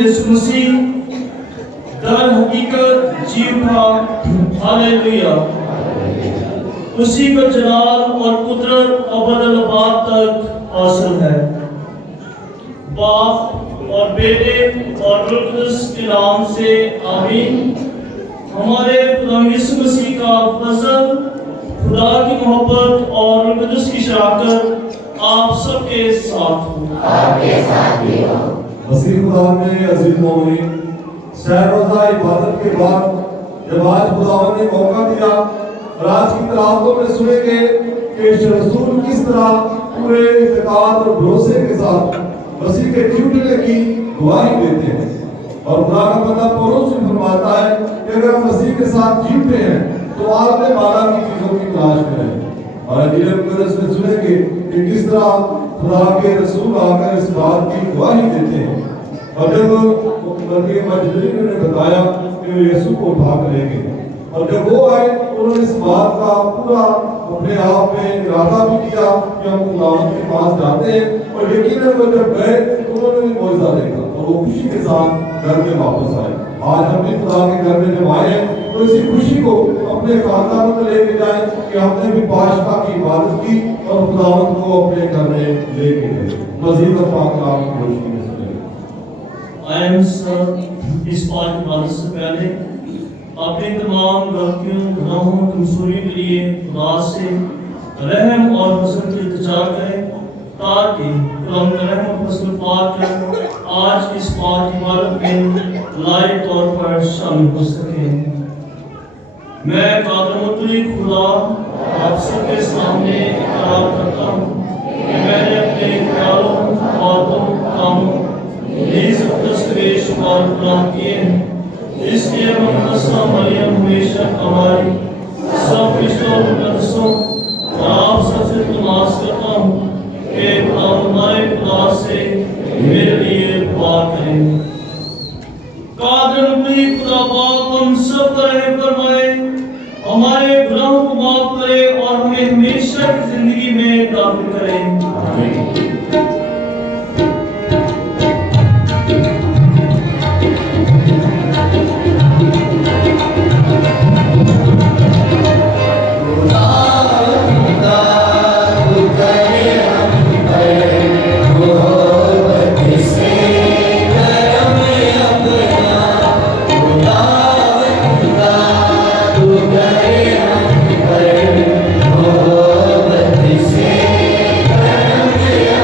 यीशु मसीह दर हकीकत जीव था। हालेलुया। उसी को जलाल और कुदरत अबद तक हासिल है। बाप और बेटे और रूह कुद्दूस के नाम से आमीन। हमारे खुदा यीशु मसीह का फजल, खुदा की मोहब्बत और रूह कुद्दूस की शराकत आप सबके साथ हो। आपके साथ भी हो। मसीह खुदा में अजीज मोमिन, शहर रोजा इबादत के बाद जब आज खुदावन ने मौका दिया और आज की तलावतों में सुनेंगे कि रसूल किस तरह पूरे इत्तेकाद और भरोसे के साथ मसीह के झूठने की गवाही देते हैं। और खुदा का बंदा पौलुस भी फरमाता है कि अगर हम मसीह के साथ जीते हैं तो आपने माला की चीजों की तलाश करें। और अंजील मुकद्दस में सुनेंगे कि किस तरह खुदा के रसूल आकर इस बात की गवाही देते हैं। और जब मजदूरी ने बताया कि वे यीशु को उठा कर लेंगे, और जब वो आए उन्होंने इस बात का पूरा अपने आप में इरादा भी किया कि हम खुदावंद के पास जाते हैं। और यकीनन वो जब गए तो उन्होंने भी मौजूदा देखा और वो खुशी के साथ घर में वापस आए। आज हम भी खुदा के घर में जब आए हैं तो इसी खुशी को अपने खानदानों में लेके जाएं कि हमने भी बादशाह की इबादत की और खुदावंद को अपने घर में लेके गए। मजीद और पाक कलाम की रोशनी में सुने। इस पाठ इबादत से पहले अपनी तमाम गलतियों, गुनाहों, कमजोरियों के लिए खुदा से रहम और फजल की इल्तिजा करें ताकि हम रहम और फजल पाकर आज इस पाठ इबादत में लायक तौर पर शामिल हो सकें। मैं कादर मुतल्लिक खुदा आप सबके सामने इकरार करता हूँ कि मैंने अपने ख्यालों, बातों, कामों, नीज़ तस्वीर और गुनाह किए हैं। इसलिए मुक़द्दसा मरियम हमेशा हमारी सब रिश्तों मुक़द्दसों और आप सबसे तमाश करता हूँ कि हमारे खुदा से मेरे लिए दुआ करें। कादर मुतल्लिक खुदा पाक हम सब पर रहम फरमाए, हमारे गुनाहों को माफ करे और हमें हमेशा की जिंदगी में दाखिल करें। आमीन। Yeah.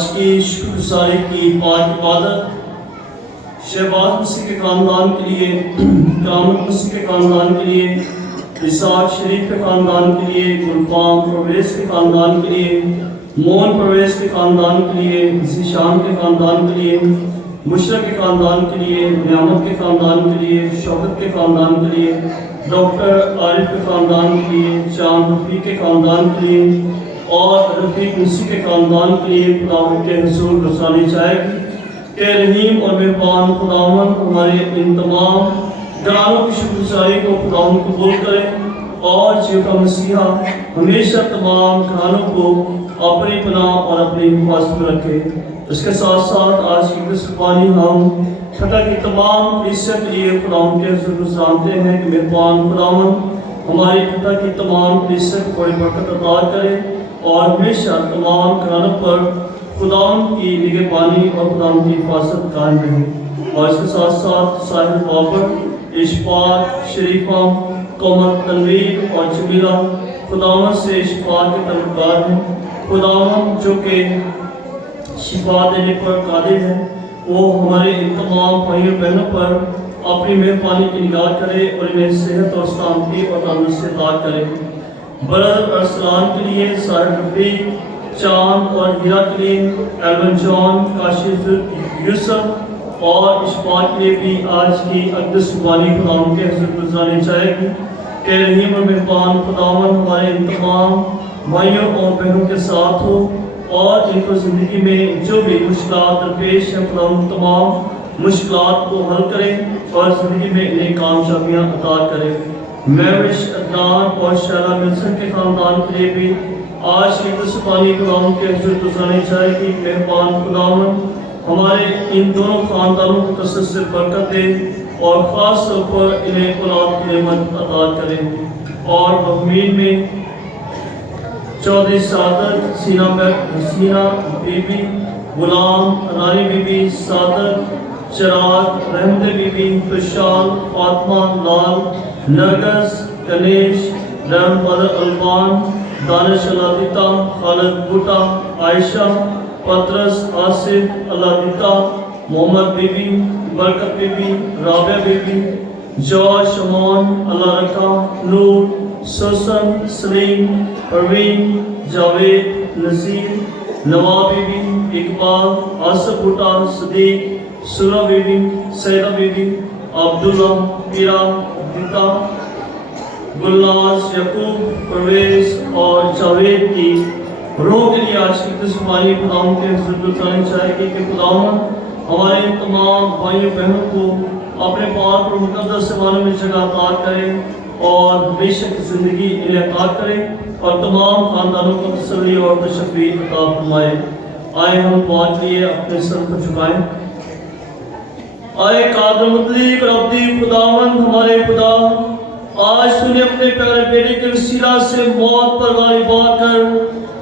आज की शुक्रगुजारी की पाक इबादत शहबाज मसीह के खानदान के लिए, कामत मसीह के खानदान के लिए, इसाक शरीफ के खानदान के लिए, गुलफाम परवेज के खानदान के लिए, मोहन परवेज के खानदान के लिए, जीशान के खानदान के लिए, मुशरफ के खानदान के लिए, नियामत के खानदान के लिए, शौकत के खानदान के लिए, डॉक्टर आरिफ के खानदान के लिए, चांद रफीक के खानदान के लिए और रफीक मसीह के खानदान के लिए खुदावंद के हुजूर रसानी चाहेगी कि रहीम और मेहरबान खुदावंद हमारे इन तमाम घरानों की शुक्रगुजारी को खुदावंद कबूल करें और जो का मसीहा हमेशा तमाम घरानों को अपनी पनाह और अपनी हिफाजत में रखे। इसके साथ साथ आज की कुर्बानी हम खता की तमाम हिस्से के लिए खुदावंद के हुजूर जानते हैं कि मेहरबान खुदावंद हमारी खता की तमाम हिस्से को बड़ी बरकत अता करे और हमेशा तमाम घरानों पर खुदावंद की निगहबानी और खुदावंद की हिफाजत कायम रहे। और इसके साथ साथ साहिल बाबर, इशफाक, शरीफा, कमर, तनवीर और जमीला खुदावंद से शिफा के तलबगार हैं। खुदावंद जो कि शिफा देने पर कादिर है, वो हमारे इन तमाम भाइयों बहनों पर अपनी मेहरबानी की निगाह करे और इन्हें सेहत और सलामती और तंदुरुस्ती अता करे। बरद अरसलान के लिए, साहिब रफीक, चांद और हीरा के लिए, एल्वन जॉन, काशिफ यूसुफ और इशफाक के लिए भी आज की अक़दस कुर्बानी खुदावंद के हुजूर गुज़ारनी चाहेगी कि रहीम और मेहरबान खुदावंद हमारे इन तमाम भाइयों और बहनों के साथ हो और इनको ज़िंदगी में जो भी मुश्किलात दरपेश हैं खुदावंद तमाम मुश्किलात को हल करें और ज़िंदगी में इन्हें कामयाबियाँ अता करें। महविश, अदनान और शैला मिल्सन के खानदान के लिए भी आज की कुर्बानी खुदावंद के हुजूर गुज़ारनी चाहेगी। मेहरबान खुदावंद हमारे इन दोनों खानदानों को कसरत से बरकत दे और ख़ास तौर पर इन्हें औलाद की नेमत अता करें। और बहमीन में चौधरी सादत, हसीना बीबी, गुलाम, रानी बीबी, सादत, चिराग, रहमद बीबी, खुशहाल, फातिमा, लाल, नरगस, गणेश, रहमत अल्बान, दानिश अलादिता, खालिद बूटा, आयशा, पतरस, आसिफ, अलादिता, मोहम्मद बीबी, बरकत बीबी, राबिया बीबी, जॉर्ज, शमौन, अल्लाह रखा, नूर, सुसन, सलीम, परवीन, जावेद, नज़ीर, नवा बीबी, इकबाल, आसफ बूटा, सदीक, सुरा बीबी, सैदा बीबी, अब्दुल्ला, पीरा, दिता, गुलनाज, यकूब, परवेज और जावेद की रूह के लिए आज की कुर्बानी खुदावंद के हुजूर गुज़ारनी चाहेगी कि खुदावंद हमारे तमाम भाइयों बहनों को अपने पाक और मुक़द्दस ज़माने में जगह अता करें और हमेशा की ज़िंदगी इन्हें अता करें और तमाम खानदानों को तसल्ली और तशफ़ी अता फरमाए। आए हम दुआ के लिए अपने सर को झुकाएं। आए कादिर मुतलक रब्बी खुदावंद हमारे खुदा, आज तूने अपने प्यारे बेटे के वसीला से मौत पर गालिब आकर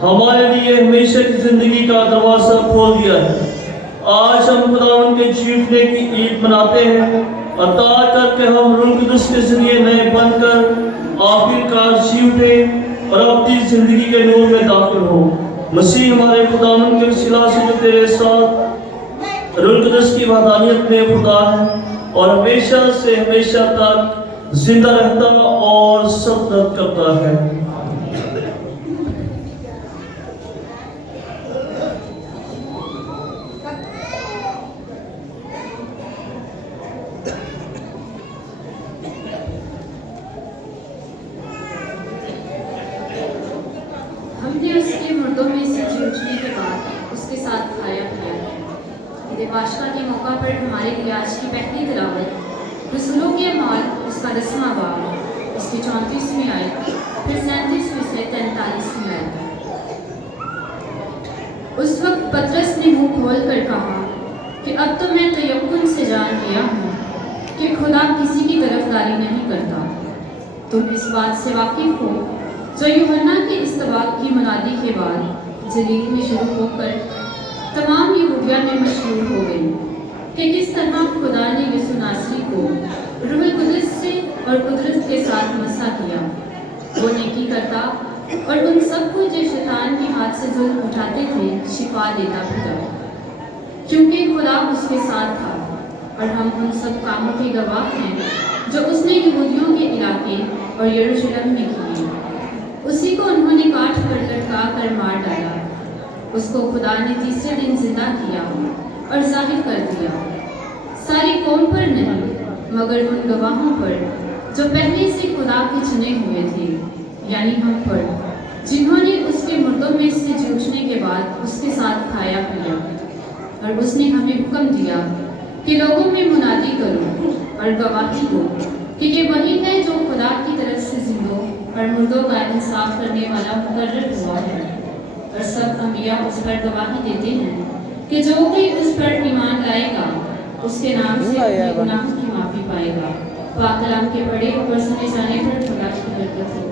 हमारे लिए हमेशा की जिंदगी का दरवाजा खोल दिया है। आज हम खुदावंद के जीतने की ईद मनाते हैं। अता करके हम रूह कुदस के जरिए नए बनकर आखिरकार जी उठे और अपनी जिंदगी के नूर में दाखिल हो। मसीह हमारे खुदावंद के वसीला से जो तेरे साथ रूह कुदस की वहदानियत में खुदा है और हमेशा से हमेशा तक जिंदा रहता और सल्तनत करता है। हमने उसके मुर्दों में से जी उठने के बाद उसके साथ खाया पिया है। ईद पाशका के मौका पर हमारे लिए आज की पहली तिलावत रसूलों के अमाल उसका 10वां बाब, उसकी 34वीं आयत, फिर 37वीं से 43वीं आयत। उस वक्त पतरस ने मुंह खोल कर कहा कि अब तो मैं तयक्कुन से जान गया हूँ कि खुदा किसी की तरफदारी नहीं करता। तुम इस बात से वाकिफ हो जो यूहन्ना के इस्तबाक की मुनादी के बाद जलील में शुरू होकर तमाम यहूदिया में मशहूर हो गई कि किस तरह खुदा ने यीशु नासरी को रूह कुदस से और कुदरत के साथ मसा किया। वो नेकी करता और उन सबको जो शैतान के हाथ से जुल्म उठाते थे छिपा लेता भी था, क्योंकि खुदा उसके साथ था। और हम उन सब कामों के गवाह हैं जो उसने यहूदियों के इलाके और यरूशलेम में किए। उसी को उन्होंने काठ पर लटका कर मार डाला। उसको खुदा ने तीसरे दिन जिंदा किया और जाहिर कर दिया, सारी कौम पर नहीं मगर उन गवाहों पर जो पहले से खुदा के चुने हुए थे, यानी हम पर, जिन्होंने उसके मुर्दों में से जूझने के बाद उसके साथ खाया पिया। और उसने हमें हुक्म दिया कि लोगों में मुनादी करो और गवाही दो कि ये वही है जो खुदा की तरफ से जिंदों और मुर्दों का इंसाफ करने वाला मुकर्रर हुआ है। और सब अंबिया उस पर गवाही देते हैं कि जो कोई उस पर ईमान लाएगा उसके नाम से अपने गुनाहों की माफी पाएगा। पाक कलाम के पढ़े ऊपर सुने जाने पर खुदा की बरकत हो।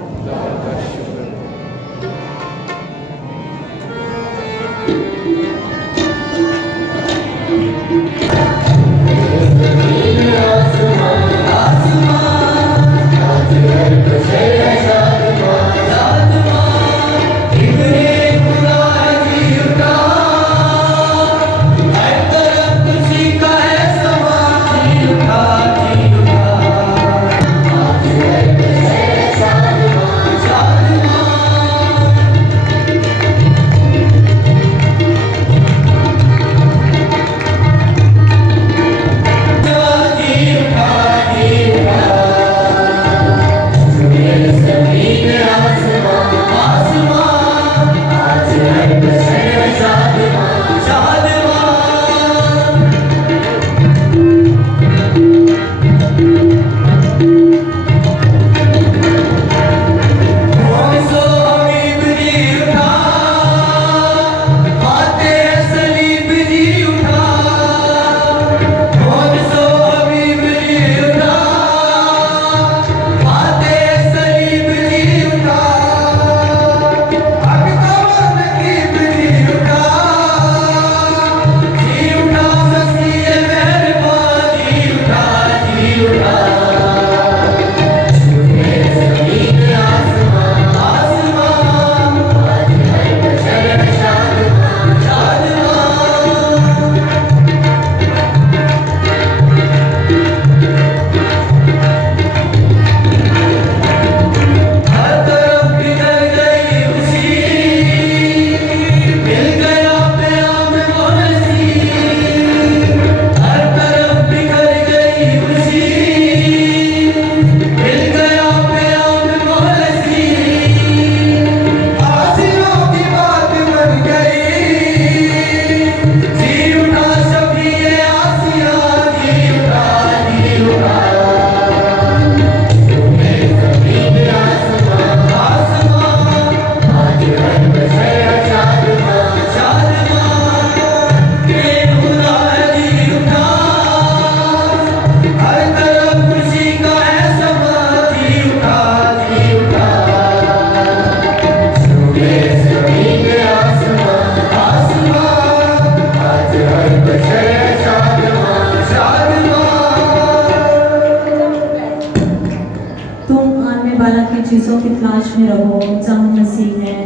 चीज़ों की तलाश में रहो जहाँ मसीह है।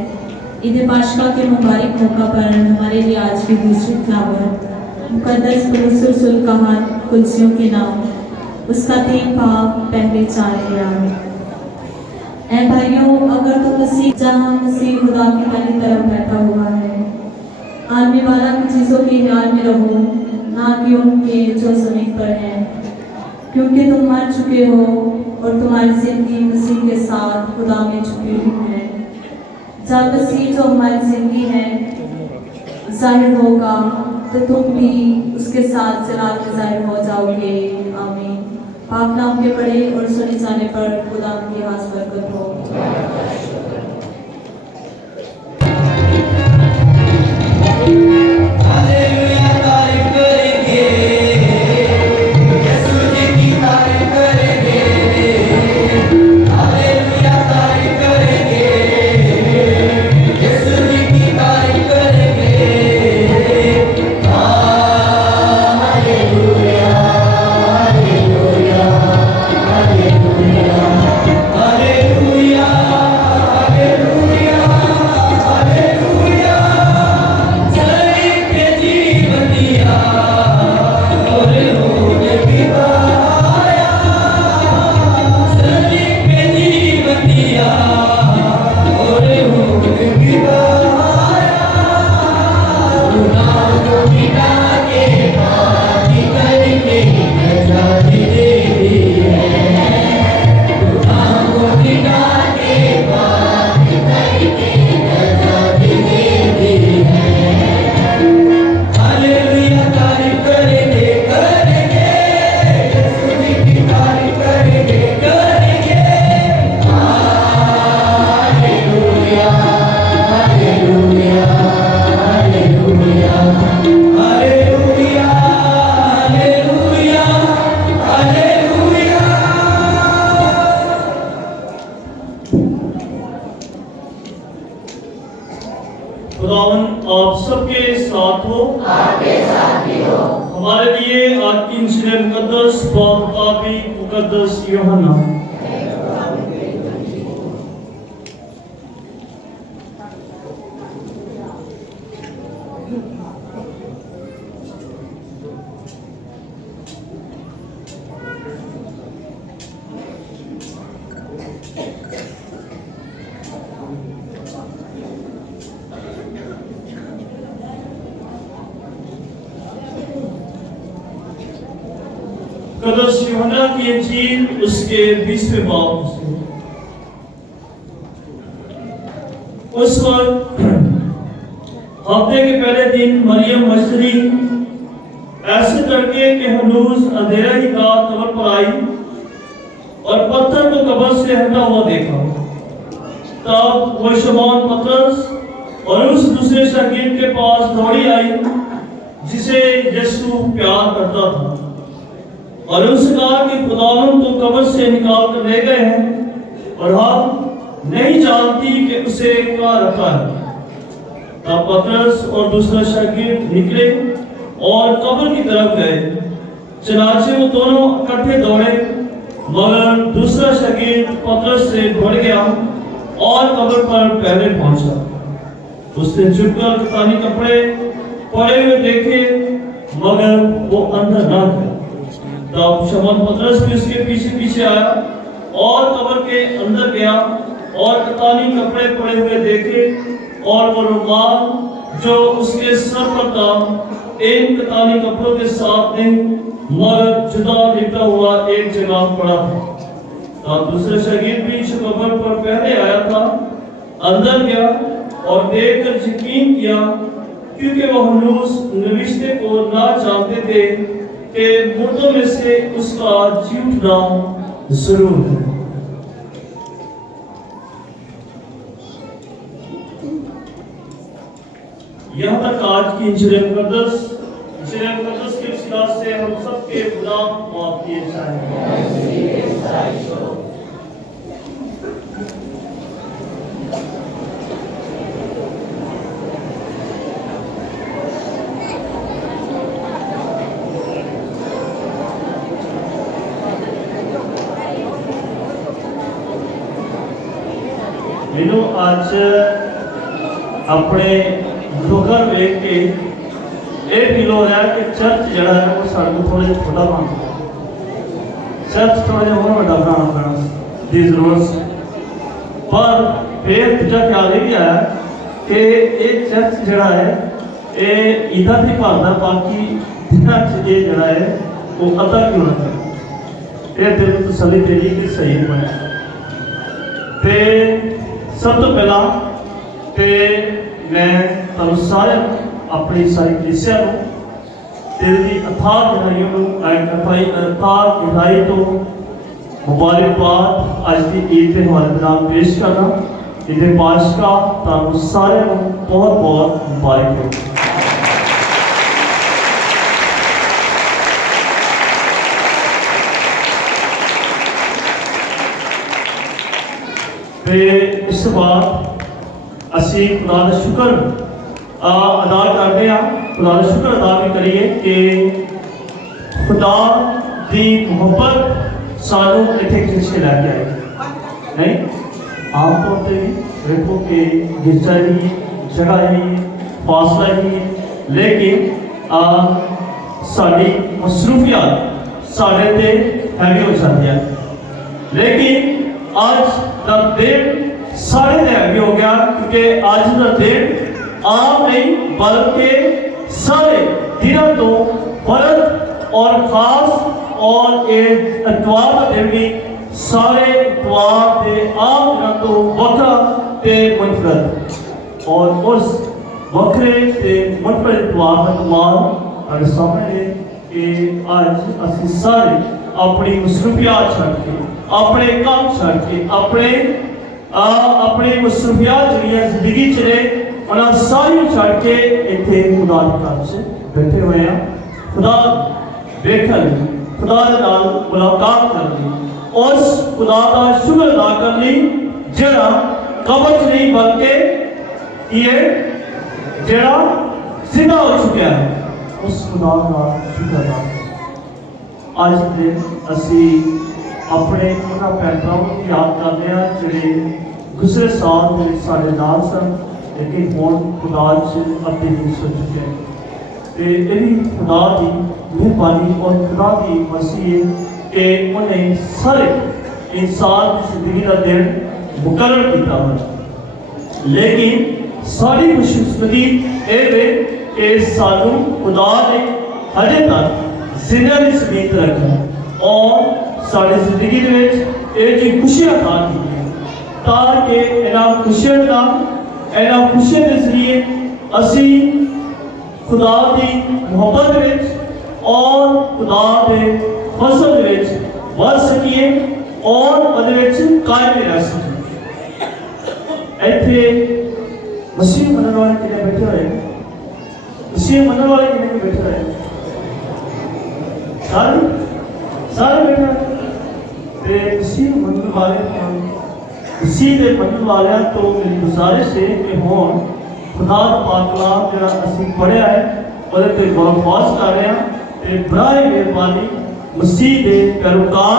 ईद पाशका के मुबारक मौका पर हमारे लिए आज की दूसरी तिलावत मुकद्दस पौलुस रसूल कहा कुलसियों के नाम उसका 3 भाग पहले 4 आयात। ऐ भाइयों, अगर तुम मसीह जहाँ मसीह खुदा की दाहिनी तरफ बैठा हुआ है, आदमी वाला की चीज़ों के ख्याल में रहो, ना कि उनके जो ज़मीन पर हैं, क्योंकि तुम मर चुके हो और तुम्हारी जिंदगी मसीह के साथ खुदा में छुपी हुई है। जब मसीह जो हमारी जिंदगी है जाहिर होगा तो तुम भी उसके साथ जलाल में जाहिर हो जाओगे। आमीन। पाक नाम के पढ़े और सुने जाने पर खुदा की हाथ बरकत हो। Hallelujah. खुदावन आप सबके साथ हो, आपके साथ भी हो। हमारे लिए आज की इंजील मुकद्दस मुताबिक मुकद्दस यूहन्ना। मुकद्दस यूहन्ना की इंजील उसके 20वें बाब से। उस वक्त हफ्ते के पहले दिन मरियम मजदरी ऐसे तड़के के हनूज अंधेरा ही था कब्र पर आई और पत्थर को कब्र से हटा हुआ देखा। तब वो शमौन पतरस और उस दूसरे शागिर्द के पास दौड़ी आई जिसे यीशु प्यार करता था और उसने कहा कि खुदावंद तो कब्र से निकाल कर ले गए हैं और हम नहीं जानती कि उसे कहाँ रखा है। तब पतरस और दूसरा शागिर्द निकले और कब्र की तरफ गए। चनाचे वो दोनों इकट्ठे दौड़े, मगर दूसरा शागिर्द पतरस से बढ़ गया और कब्र पर पहले पहुंचा। उसने झुककर कतानी कपड़े पड़े हुए देखे, मगर वो अंदर न गया। तब शमौन पतरस भी उसके पीछे पीछे आया और कब्र के अंदर गया और कतानी कपड़े पड़े हुए देखे और वो रुमाल जो उसके सर पर था इन कतानी कपड़ों के साथ नहीं मगर जुदा लिपटा हुआ एक जगह पड़ा था। तब दूसरा शागिर्द भी जो कब्र पर पहले आया था अंदर गया और देखकर यकीन किया, क्योंकि वह हनूज नविश्ते को ना जानते थे कि मुर्दों में से उसका जी उठना जरूर है। यहाँ तक आज की इंजील मुकद्दस के वसीला से हम सबके गुनाह माफ किए जाएं। मैनू आज अपने लोगों वेख के ये फील हो रहा है कि चर्च जड़ा है वो सारे को थोड़े छोटा बनता है। चर्च थोड़ा जिहा और बड़ा बनाना पैना दी जरूरत है। पर फिर दूजा ख्याल ये भी आया कि ये चर्च जड़ा है ये इधर नहीं भरता, बाकी दिनों च ये जड़ा है वो अदा क्यों रखता है। ये दिल को तसल्ली देगी कि सही नहीं बने। सब तो पहला मैं तुम सारे अपनी सारी कलीसिया दिल की अथाह गहराई तो मुबारकबाद अज की ईद के हवाले के नाम पेश करना। ईद पाशका तुम सारे बहुत बहुत मुबारक हो। इस बाद असी खुदा का शुक्र अदा करते हैं। खुदा का शुक्र अदा भी करिए कि खुदा की मुहब्बत सानू इतने खिंच के लैके आई नहीं। आमतौर पर भी देखो कि गिरजा ही जगह ही फासला ही, लेकिन साड़ी मसरूफियात साढ़े ते हैवी हो जाती है। लेकिन आज का दिन साढ़े ते हैवी हो गया, क्योंकि आज का दिन आम नहीं बल्कि सारे दिनों तो फर्ज और खास और एक इतवार का दिन भी सारे इतवार के आम दिनों तो वक्रा ते मुनफरद और उस वक्रे ते मुनफरद इतवार का कमाल हमारे सामने है कि आज असी सारे अपनी मसरूफियात छड़ के अपने काम छड़ के अपने मसरूफियात जड़ियां जिंदगी च ने उन्हें सारी छड़ के इतने खुदा के घर से बैठे हुए हैं। खुदा देखने खुदा के नाल मुलाकात करनी उस खुदा का शुक्र अदा करनी जरा कब्र नहीं बल्कि ये ਜਿਹੜਾ ਜ਼ਿੰਦਾ ਹੋ ਚੁੱਕਿਆ ਹੈ ਉਸ ਖੁਦਾ ਦਾ ਸ਼ੁਕਰਗੁਜ਼ਾਰ ਅੱਜ ਦੇ ਅਸੀਂ ਆਪਣੇ ਉਹਨਾਂ ਭੈਣ ਭਰਾਵਾਂ ਨੂੰ ਯਾਦ ਕਰਦੇ ਹਾਂ ਜਿਹੜੇ ਗੁਜ਼ਰੇ ਸਾਲ ਦੇ ਵਿੱਚ ਸਾਡੇ ਨਾਲ ਸਨ ਲੇਕਿਨ ਹੁਣ ਖੁਦਾ 'ਚ ਆਪਣੀ ਨਹੀਂ ਸੋ ਚੁੱਕੇ ਹਨ ਤੇ ਇਹ ਵੀ ਖੁਦਾ ਦੀ ਮਿਹਰਬਾਨੀ ਔਰ ਖੁਦਾ ਦੀ ਮਰਜ਼ੀ ਹੈ ਕਿ ਉਹਨੇ ਸਾਰੇ इंसान की जिंदगी का दिन मुकर्रर किया है लेकिन सारी खुशकिस्मती ये है कि सानू खुदा ने हजे तक जिंदा की समीत रखा और साड़ी जिंदगी के ये जी खुशियां अता की ताकि इन्हों खुशियों का इन्हों खुशियों के जरिए असी खुदा की मुहब्बत और खुदा के फजल बढ़ सकिए और कायम रह सके इतने मसीह मनने वाले कितने बैठे हुए मसीह मनने वाले कितने बैठे हुए सारे सारे बैठे मसीह मनने वाले मसीह के मनने वाले तो मेरी गुजारिश है कि हुण खुदा पाक कलाम जो असीं पढ़िया है और गौरवास कर रहे हैं बराए मेहरबानी मसीह के पैरोकार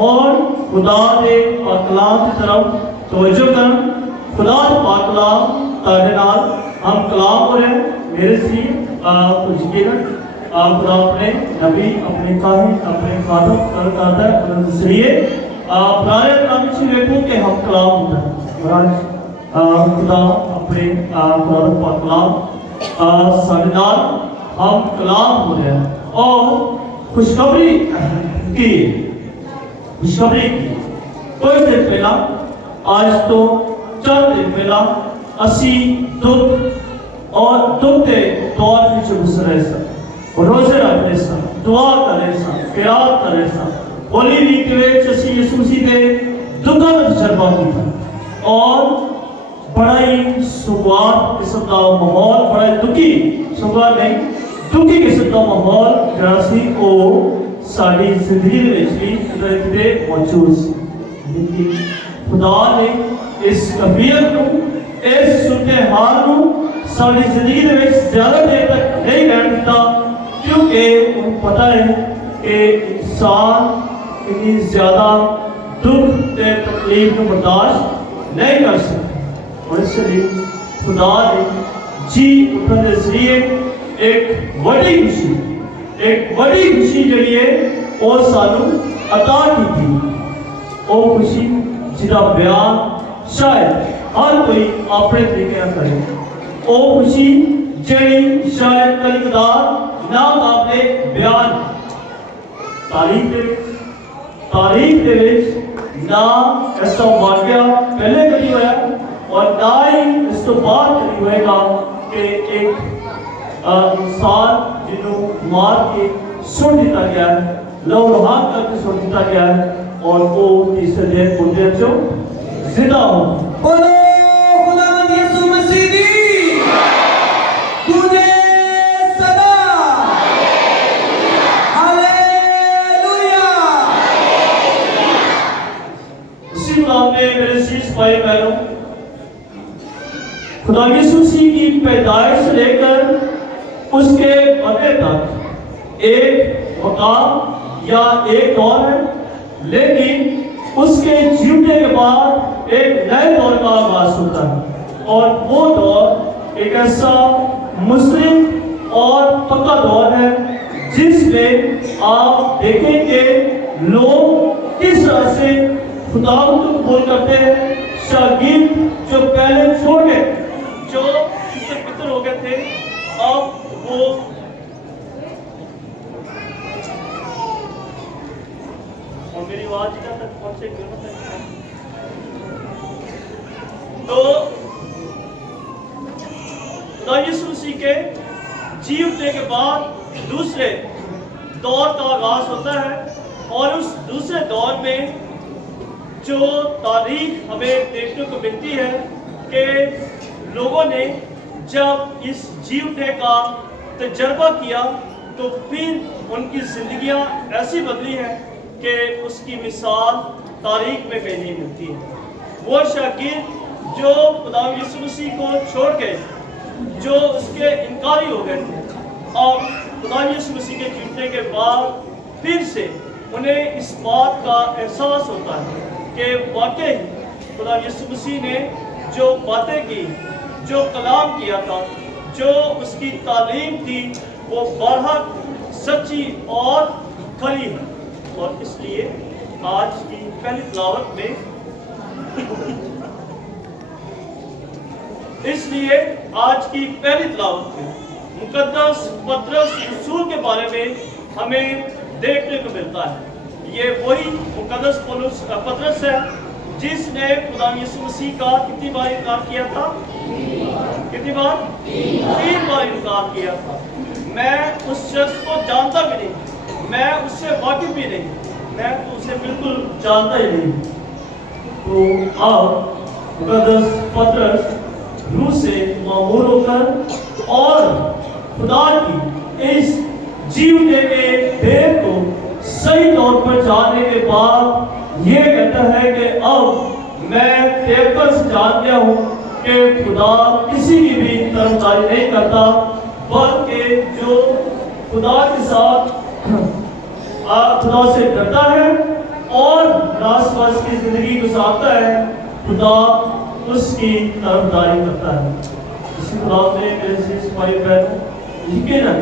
और खुदा के पाकलाम की तरफ तवज्जो कर खुदा के पाकलाम तारे नाल हम कलाम हो रहे हैं मेरे से कुछ यकीन खुदा अपने नबी अपने काहिन अपने खादम कर करता है इसलिए पुराने कलाम से देखो कि हम कलाम होता है खुदा अपने खुदा के पाकलाम सारे नाल हम कलाम हो रहे हैं और खुशखबरी की खुशखबरी की कुछ दिन पहला आज तो 4 दिन पहला असी दुख और दुख के दौर में गुजर रहे सन रोजे रख रहे सन दुआ कर रहे सन प्यार कर रहे सन होली वीक के असी यीशु मसीह के दुखों का तजर्बा किया और बड़ा ही सुगवार किस्म का माहौल बड़ा ही दुखी सुगवार नहीं दुखी किस्म का माहौल जरा सी वो साड़ी जिंदगी भी कितने मौजूद लेकिन खुदा ने इस कबीयत को इस सूरत हाल को साड़ी जिंदगी ज्यादा देर तक नहीं रहने दिता क्योंकि उनको पता है कि इंसान इतनी ज्यादा दुख के तकलीफ को बर्दाश्त नहीं कर सकता और इसलिए खुदा ने जी उठने के जरिए एक बड़ी खुशी जी है और सानू अता की थी वो खुशी जिसका बयान शायद हर कोई अपने तरीके करे वो खुशी जी शायद कलिकदार ना आपने बयान तारीख दे ना ऐसा वाकया पहले कभी होया और ना ही इस तो बाद कभी होएगा कि एक इंसान जिन्होंने मार के सुन दिया गया है लौहान करके सुन दिया गया है और वो तीसरे दिन मुर्दे जो जिंदा हो बोलो खुदावंद यीशु मसीह दी तुझे सदा हालेलुया इसी नाम में मेरे शीश भाई बहनों खुदा यीशु मसीह की पैदाइश से लेकर उसके मरने तक एक मकाम या एक दौर है लेकिन उसके जीवने के बाद एक नए दौर का आगाज होता है और वो दौर एक ऐसा मुस्लिम और पक्का दौर है जिसमें आप देखेंगे लोग किस तरह से खुदा को कबूल करते हैं शागिर्द जो पहले छोड़ गए जो पितर हो गए थे अब वो और मेरी आवाज तक पहुंचे तो खुदा यीशु मसीह के जी उठने के बाद दूसरे दौर का आगाज होता है और उस दूसरे दौर में जो तारीख हमें देखने को मिलती है कि लोगों ने जब इस जी उठने का तजर्बा किया तो फिर उनकी जिंदगियां ऐसी बदली हैं कि उसकी मिसाल तारीख में कहीं नहीं मिलती है। वो शागिर्द जो खुदा यीशु मसीह को छोड़ के जो उसके इनकारी हो गए थे, अब खुदा यीशु मसीह के जीतने के बाद फिर से उन्हें इस बात का एहसास होता है कि वाकई खुदा यीशु मसीह ने जो बातें की, जो कलाम किया था, जो उसकी तालीम थी, वो बरहक सच्ची और खरी है। और इसलिए आज की पहली तिलावत में मुकद्दस पतरस रसूल के बारे में हमें देखने को मिलता है। ये वही मुकद्दस पतरस है जिसने खुदा यीशु मसीह का कितनी बार इनकार किया था? कितनी बार? 3 बार इनकार किया था। मैं उस शख्स को जानता भी नहीं, मैं उससे वाकिफ भी नहीं, मैं तो उसे बिल्कुल जानता ही नहीं। तो अब मुकद्दस पतरस रूह से मामूर होकर और खुदा की इस जीवने के देह को सही तौर पर जानने के बाद ये कहता है कि अब मैं पेपर से जान गया हूँ कि खुदा किसी की भी तरफदारी नहीं करता, बल्कि जो खुदा के साथ खुदा से डरता है और रास की जिंदगी गुजारता है, खुदा उसकी तरफदारी करता है। इसी तरह से मेरे सिपाही बहनों, यकीनन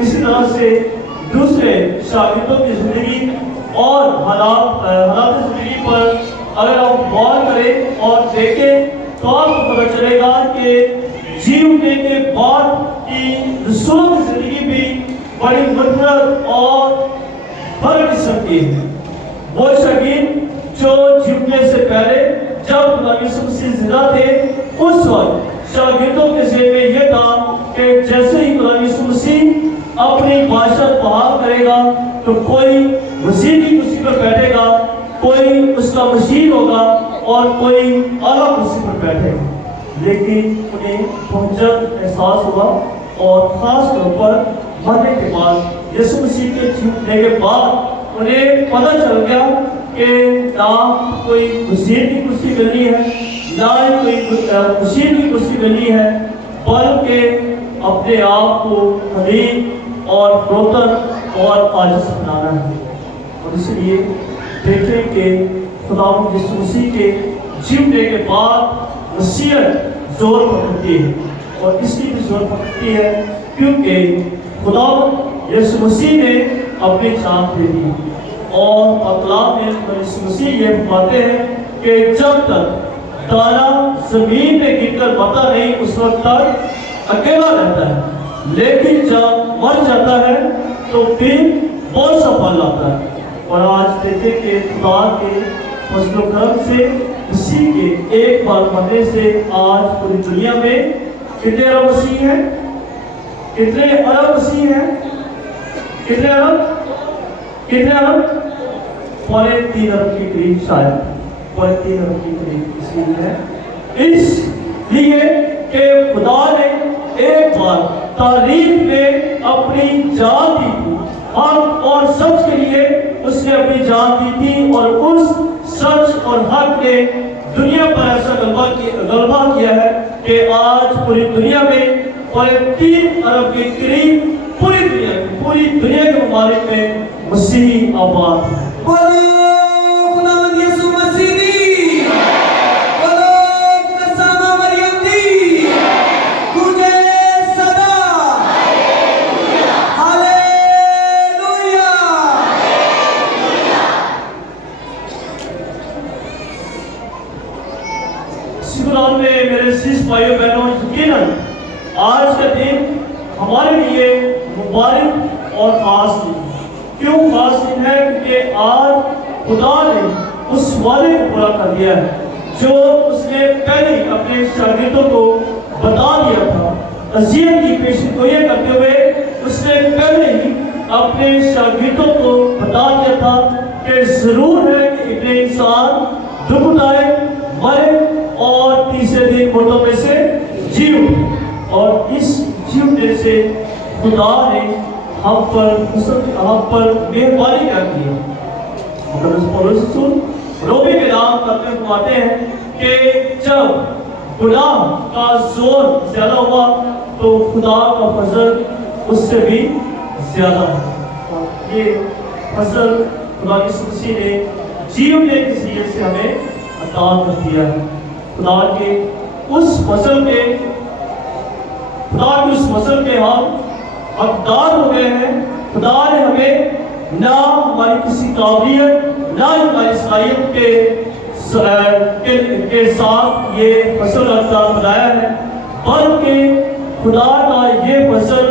इसी तरह से दूसरे शागिर्दों की जिंदगी और हालात जिंदगी पर अगर हम गौर करें और देखें तो आपको पता चलेगा कि जीवने के बाद की रसूलों की जिंदगी भी बड़ी मदद और फर्क किस्म की है। वो शागिर्द जो जीवने से पहले जब खुदा यीशु मसीह जिंदा थे, उस वक्त शागिर्दों के ज़हन में यह था कि जैसे ही खुदा यीशु मसीह अपनी बादशाहत बहाल करेगा तो कोई वज़ीर की कुर्सी पर बैठेगा, कोई उसका वज़ीर होगा और कोई आला कुर्सी पर बैठेगा। लेकिन उन्हें पहुंचक एहसास हुआ और खास तौर पर मरने के बाद, यीशु मसीह के जीतने के बाद उन्हें पता चल गया कि ना कोई वज़ीर की कुर्सी मिलनी है, ना ही कोई वज़ीर की कुर्सी मिलनी है, बल्कि अपने आप को हनीफ और रोतन और आजिज़ बनाना है। और इसलिए देखें कि खुदा यीशु मसीह के जीवने के बाद वसीयत जोर पकड़ती है, और इसलिए भी जोर पकड़ती है क्योंकि खुदा यीशु मसीह ने अपनी जान दे दी। और कलाम में यीशु मसीह ये फरमाते हैं कि जब तक दाना जमीन में गिरकर मरता नहीं, उस वक्त तक अकेला रहता है, लेकिन जब मर जाता है तो फिर बहुत सा फल लाता है। और आज देखें कि खुदा के फजल करम से, इसी के एक बार मरने से आज पूरी दुनिया में कितने अरब मसीह हैं? कितने अरब मसीह हैं? कितने अरब? 3.25 अरब के करीब, शायद 3.25 अरब के करीब इसलिए है। इसलिए कि खुदा ने एक बार तारीख में अपनी जान दी थी, हक और सच के लिए उसने अपनी जान दी थी, और उस सच और हक ने दुनिया पर ऐसा गलबा किया है कि आज पूरी दुनिया में 3 अरब के करीब पूरी दुनिया के ममालिक में मसीही आबाद है। भाइयों बहनों, यकीनन आज का दिन हमारे लिए मुबारक और खास दिन। क्यों खास दिन है? क्योंकि आज खुदा ने उस वादे को पूरा कर दिया है जो उसने पहले अपने शागिर्दों को बता दिया था। अज़ियत की पेशगोई करते हुए उसने पहले ही अपने शागिर्दों को बता दिया था कि जरूर है कि इब्ने इंसान दुख उठाए, मरे और तीसरे दिन मुर्दों में से जी उठे। और इस जीवने से खुदा ने हम पर मेहरबानी कर दी है। रोमी के नाम करते फरमाते हैं कि जब गुनाह का जोर ज्यादा हुआ तो खुदा का फजल उससे भी ज्यादा है। और ये फजल खुदा यीशु मसीह ने जीवन के जरिए से हमें अता कर दिया है। खुदा के उस फजल के हम हकदार हो गए हैं। खुदा ने हमें ना हमारी किसी काबिलियत ना हमारी सलाहियत के साथ ये फसल हकदार बनाया है, बल्कि खुदा का ये फसल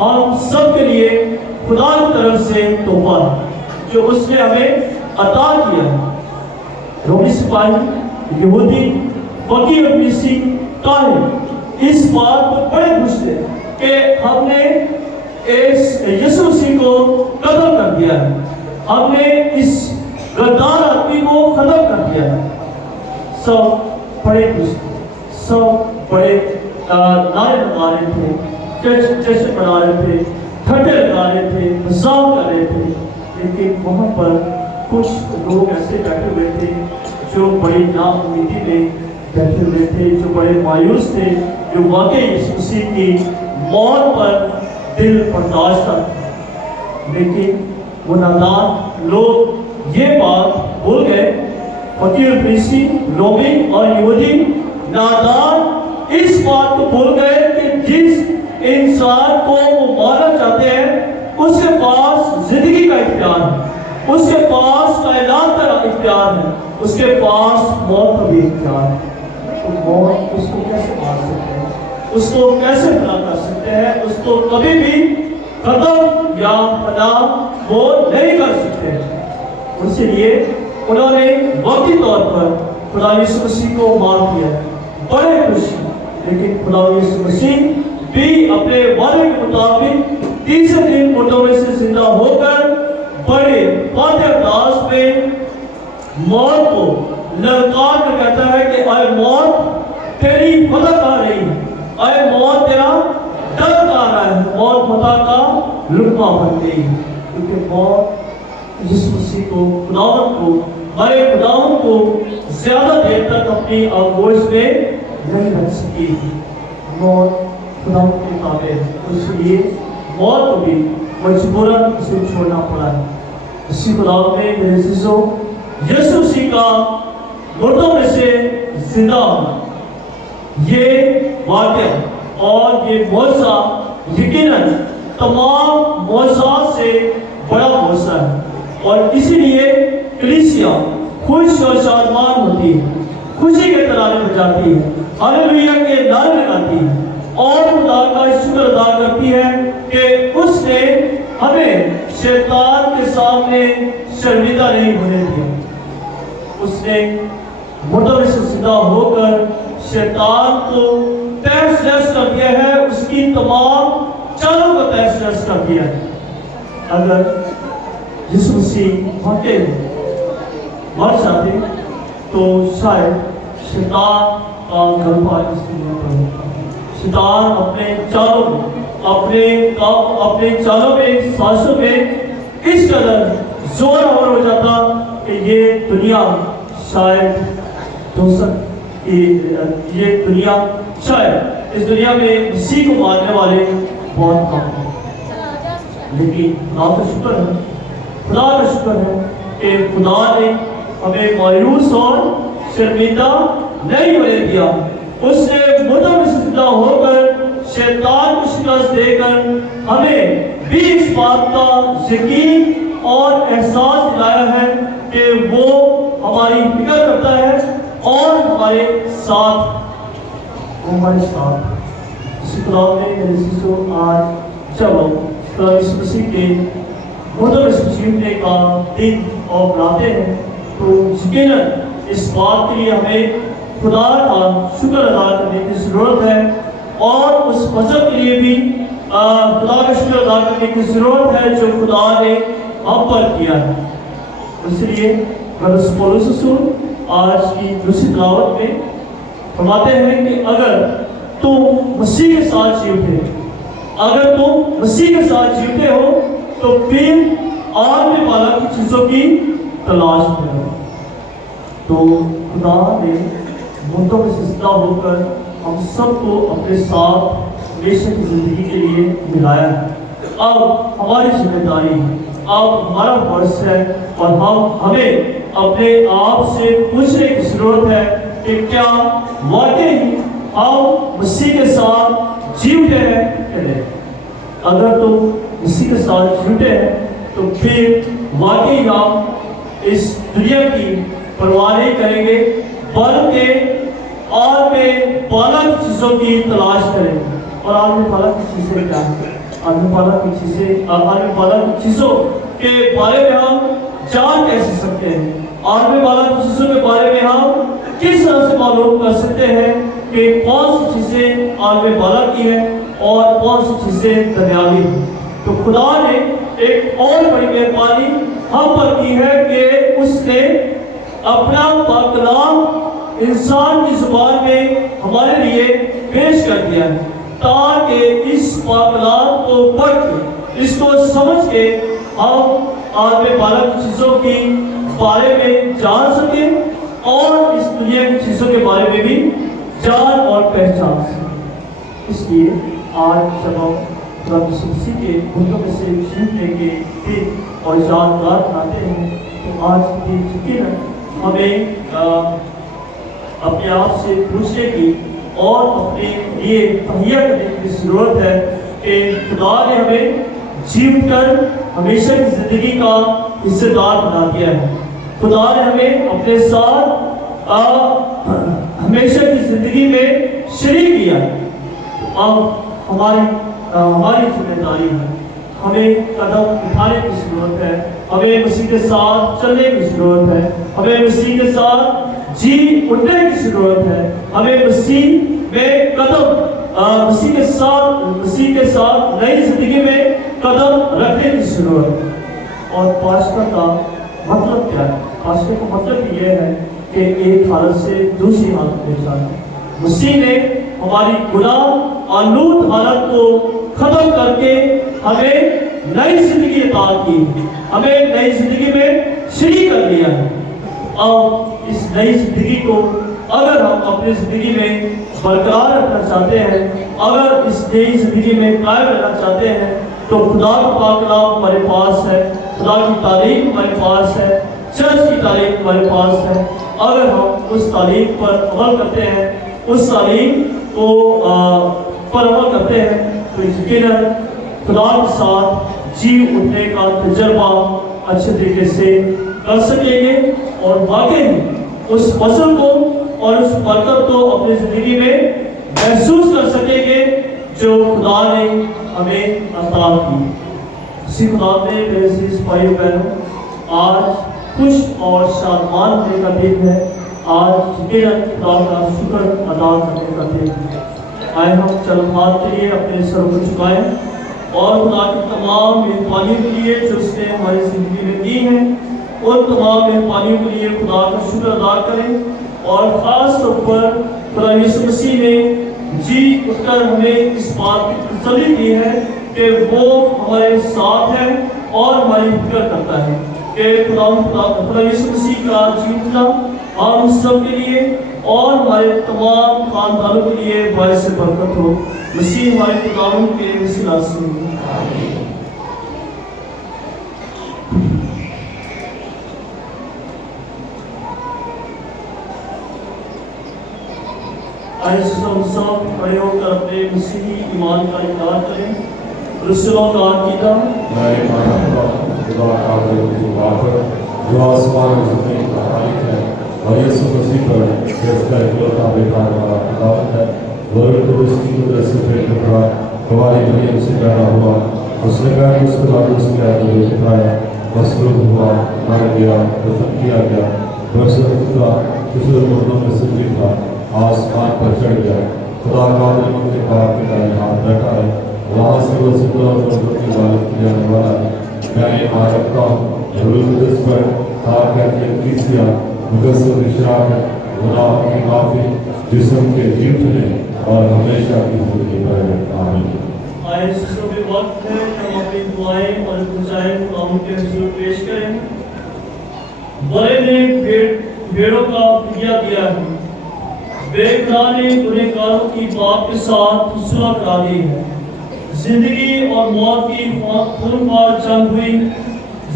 हम सब के लिए खुदा की तरफ से तोहफा है जो उसने हमें अता किया है। रोमी सिपाही, यहूदी, फकीर और मिस्री काहे इस बात पर बड़े खुश थे कि हमने इस यीशु मसीह को कत्ल कर दिया है, हमने इस गद्दार आदमी को खत्म कर दिया है। सब बड़े खुश थे, सब बड़े नारे लगा रहे थे, जश्न मना रहे थे, ठंडे लगा रहे थे, मजाक कर रहे थे। लेकिन वहाँ पर कुछ लोग ऐसे बैठे हुए थे जो बड़ी नाउम्मीदी में बैठे हुए थे, जो बड़े मायूस थे, जो वाकई यीशु मसीह की मौत पर दिल बर्दाश्त था। लेकिन वो नादान लोग ये बात भूल गए, फकीर, फरीसी, रोमी और यहूदी नादान इस बात को भूल गए कि जिस इंसान को वो मारना चाहते हैं उसके पास जिंदगी का इख्तियार है, उसके पास कायनात का इख्तियार है, उसके पास मौत का भी इख्तियार है। तो मौत उसको कैसे मार सकते हैं, उसको कैसे भला कर सकते हैं, उसको कभी भी खत्म या फना वो नहीं कर सकते। इसलिए उन्होंने वक्ती तौर पर खुदा यीशु मसीह को मार दिया, बड़े खुशी। लेकिन खुदा यीशु मसीह भी अपने वादे के मुताबिक तीसरे दिन मुर्दों में से जिंदा होकर बड़े वादे अंदाज में मौत को ललकार कर कहता है कि अय मौत तेरी फतह कहाँ रही, अय मौत तेरा डर कहाँ रहा है। मौत फतह का लुकमा बन गई, क्योंकि मौत यीशु मसीह को, खुदावंत को, हमारे खुदावंत को ज्यादा देर तक अपनी आगोश में नहीं रख सकी। मौत खुदावंत के ताबे है, इसलिए मौत को भी मजबूरन उसे छोड़ना पड़ा है। इसी खुदावंत ने मेरे अज़ीज़ों यीशु मसीह का मुर्दों में से जिंदा होना, ये वाक़या और ये मौज़ा यकीनन तमाम मौज़ात से बड़ा मौज़ा है। और इसीलिए कलीसिया खुश और शादमान होती है, खुशी के तराने बजाती है, हालेलुया के नारे लगाती है और खुदा का शुक्र अदा करती है कि उसने हमें शैतान के सामने शर्मिंदा नहीं होने दिया। उसने मुर्दों में से जिंदा होकर शैतान को तहस नहस कर दिया है, उसकी तमाम चालों को तहस नहस कर दिया है। अगर यीशु मसीह वाकई मर जाते तो शायद शैतान का गलबा इस दुनिया पर होता। शैतान अपने चालों में, साजिशों में इस कदर जोरावर हो जाता कि ये दुनिया शायद इस दुनिया में मसीह को मारने वाले बहुत कम हैं। लेकिन खुदा का शुक्र है कि खुदा ने हमें मायूस और शर्मिंदा नहीं होने दिया। उसने मुर्दों में से जिंदा होकर शैतान को शिकस्त देकर हमें भी इस बात का यकीन और एहसास दिलाया है कि वो हमारी फिक्र करता है और हमारे साथ इसी खुदा ने मेरे अज़ीज़ों आज जब यीशु मसीह के मुर्दों में से जीने का दिन और बनाते हैं तो यकीनन इस बात के लिए हमें खुदा का शुक्र अदा करने की ज़रूरत है और उस फजल के लिए भी खुदा का शुक्र अदा करने की ज़रूरत है जो खुदा ने हम पर किया है। इसलिए पौलुस रसूल आज की दूसरी दावत में फरमाते हैं कि अगर तुम मसीह के साथ जीते हो तो फिर आने वाला की चीजों की तलाश करो। तो खुदा ने मुर्दों में जिंदा होकर हम सबको अपने साथ हमेशा की जिंदगी के लिए मिलाया है। अब हमारी जिम्मेदारी है, अब हमारा फर्ज है और हमें अपने आप से पूछने की जरूरत है कि क्या वाकई हम मसीह के साथ जीवते हैं या नहीं। अगर तो मसीह के साथ जुटे हैं तो फिर वाकई हम इस दुनिया की परवाह नहीं करेंगे, बल्कि और में बालक चीजों की तलाश करेंगे। और आने बालक की चीजें क्या है? आने बालक की चीजों के बारे में हम जान कैसे सकते हैं? आने बालक की चीजों के बारे में हम किस तरह से मालूम कर सकते हैं कि कौन सी चीजें आने बालक की है और कौन सी चीजें दुनियावी है? तो खुदा ने एक और बड़ी मेहरबानी हम पर की है कि उसने अपना पाक कलाम इंसान की जुबान में हमारे लिए पेश कर दिया है, ताकि इस पाक कलाम को पढ़ के, इसको समझ के हम आगे बालक चीजों की बारे में जान सकें और इस दुनिया की चीजों के बारे में भी जान और पहचान सकें। इसलिए आज जब हम प्रभु यीशु के भूतों में से छूटने के दिन और यादगार बनाते हैं, तो आज के दिन हमें अपने आप से पूछने की और अपने लिए तैयार करने की जरूरत है कि खुदा ने हमें जीव कर हमेशा की जिंदगी का हिस्सेदार बना दिया है। खुदा ने हमें अपने साथ हमेशा की जिंदगी में शरीक किया है। अब हमारी जिम्मेदारी है, हमें कदम उठाने की जरूरत है, हमें मसीह के साथ चलने की जरूरत है, हमें मसीह के साथ जी उठने की जरूरत है, हमें मसीह में कदम मसीह के साथ नई जिंदगी में कदम रखने की जरूरत है। और पास्ता का मतलब क्या है? पास्ता का मतलब यह है कि एक हालत से दूसरी हालत में जाना। मसीह ने हमारी गुनाह आलूद हालत को खत्म करके हमें नई जिंदगी अता की, हमें नई जिंदगी में शरीक कर लिया है। अब इस नई जिंदगी को अगर हम अपनी जिंदगी में बरकरार रखना चाहते हैं, अगर इस नई जिंदगी में कायम रहना चाहते हैं, तो खुदा का पाक कलाम हमारे पास है, खुदा की तालीम हमारे पास है, चर्च की तालीम हमारे पास है। अगर हम उस तालीम पर अमल करते हैं, उस तालीम को पर अमल करते हैं, तो यकीनन खुदा के साथ जी उठने का तजर्बा अच्छे तरीके से कर सकेंगे और वाकई उस फसल को और उस बरकत को अपनी जिंदगी में महसूस कर सकेंगे जो खुदा ने हमें अता की। इसी खुदा ने मेरे भाइयों बहनों, आज खुश और शादमान होने का दिन है। आज खुदा का शुक्र अदा करने का दिन है। आए हम चरण हाथ के लिए अपने सर को झुकाएं और खुदा की तमाम मेहरबानियों के लिए जो उसने हमारी जिंदगी में दी है, उन तमाम मेहरबानियों के लिए खुदा का शुक्र अदा करें। और ख़ास तौर पर खुदा यीशु मसीह ने जी उठकर हमें इस बात की तसल्ली दी है कि वो हमारे साथ है और हमारी फिक्र करता है कि खुदा यीशु मसीह का जी उठना हम सब के लिए और हमारे तमाम खानदानों के लिए बायस से बरकत हो। मसीह हमारे खुदावंद के वसीला से हम सब खड़े होकर अपने मसीही ईमान का इकरार करें। रसूलों का अकीदा जो आसमान और ज़मीन का मालिक है और यीशु मसीह पर जिसका इकलौता बेटा हमारा खुदावंद है, वही तो उसकी कुदरत से पेट पड़ा, हमारी दुनिया से पैदा हुआ, उसने कहा कि उसके बाद उसके आगे उठाया, मसरूफ हुआ, मर गया, दफन किया गया, बरसता किसी मुर्दों में से जीता, आसमान पर चढ़ गया, खुदा का के पाप के दाएं हाथ बैठा है, वहाँ से वो जिंदा और मुर्दों की इबादत की जाने वाला है। मैं ये मान रखता हूँ रूह पर कलीसिया मुकद्दस इशराक गुनाह की माफी जिस्म के जीतने और हमेशा की जिंदगी पर आमीन। आए सुबह वक्त है कि हम अपनी दुआएं और गुजारें खुदावंद के हुजूर पेश करें। बड़े ने भेड़ों का फिदिया दिया है, बेगुनाह ने गुनहगारों की बाप के साथ सुलह करा दी है। जिंदगी और मौत की खूनखार जंग हुई।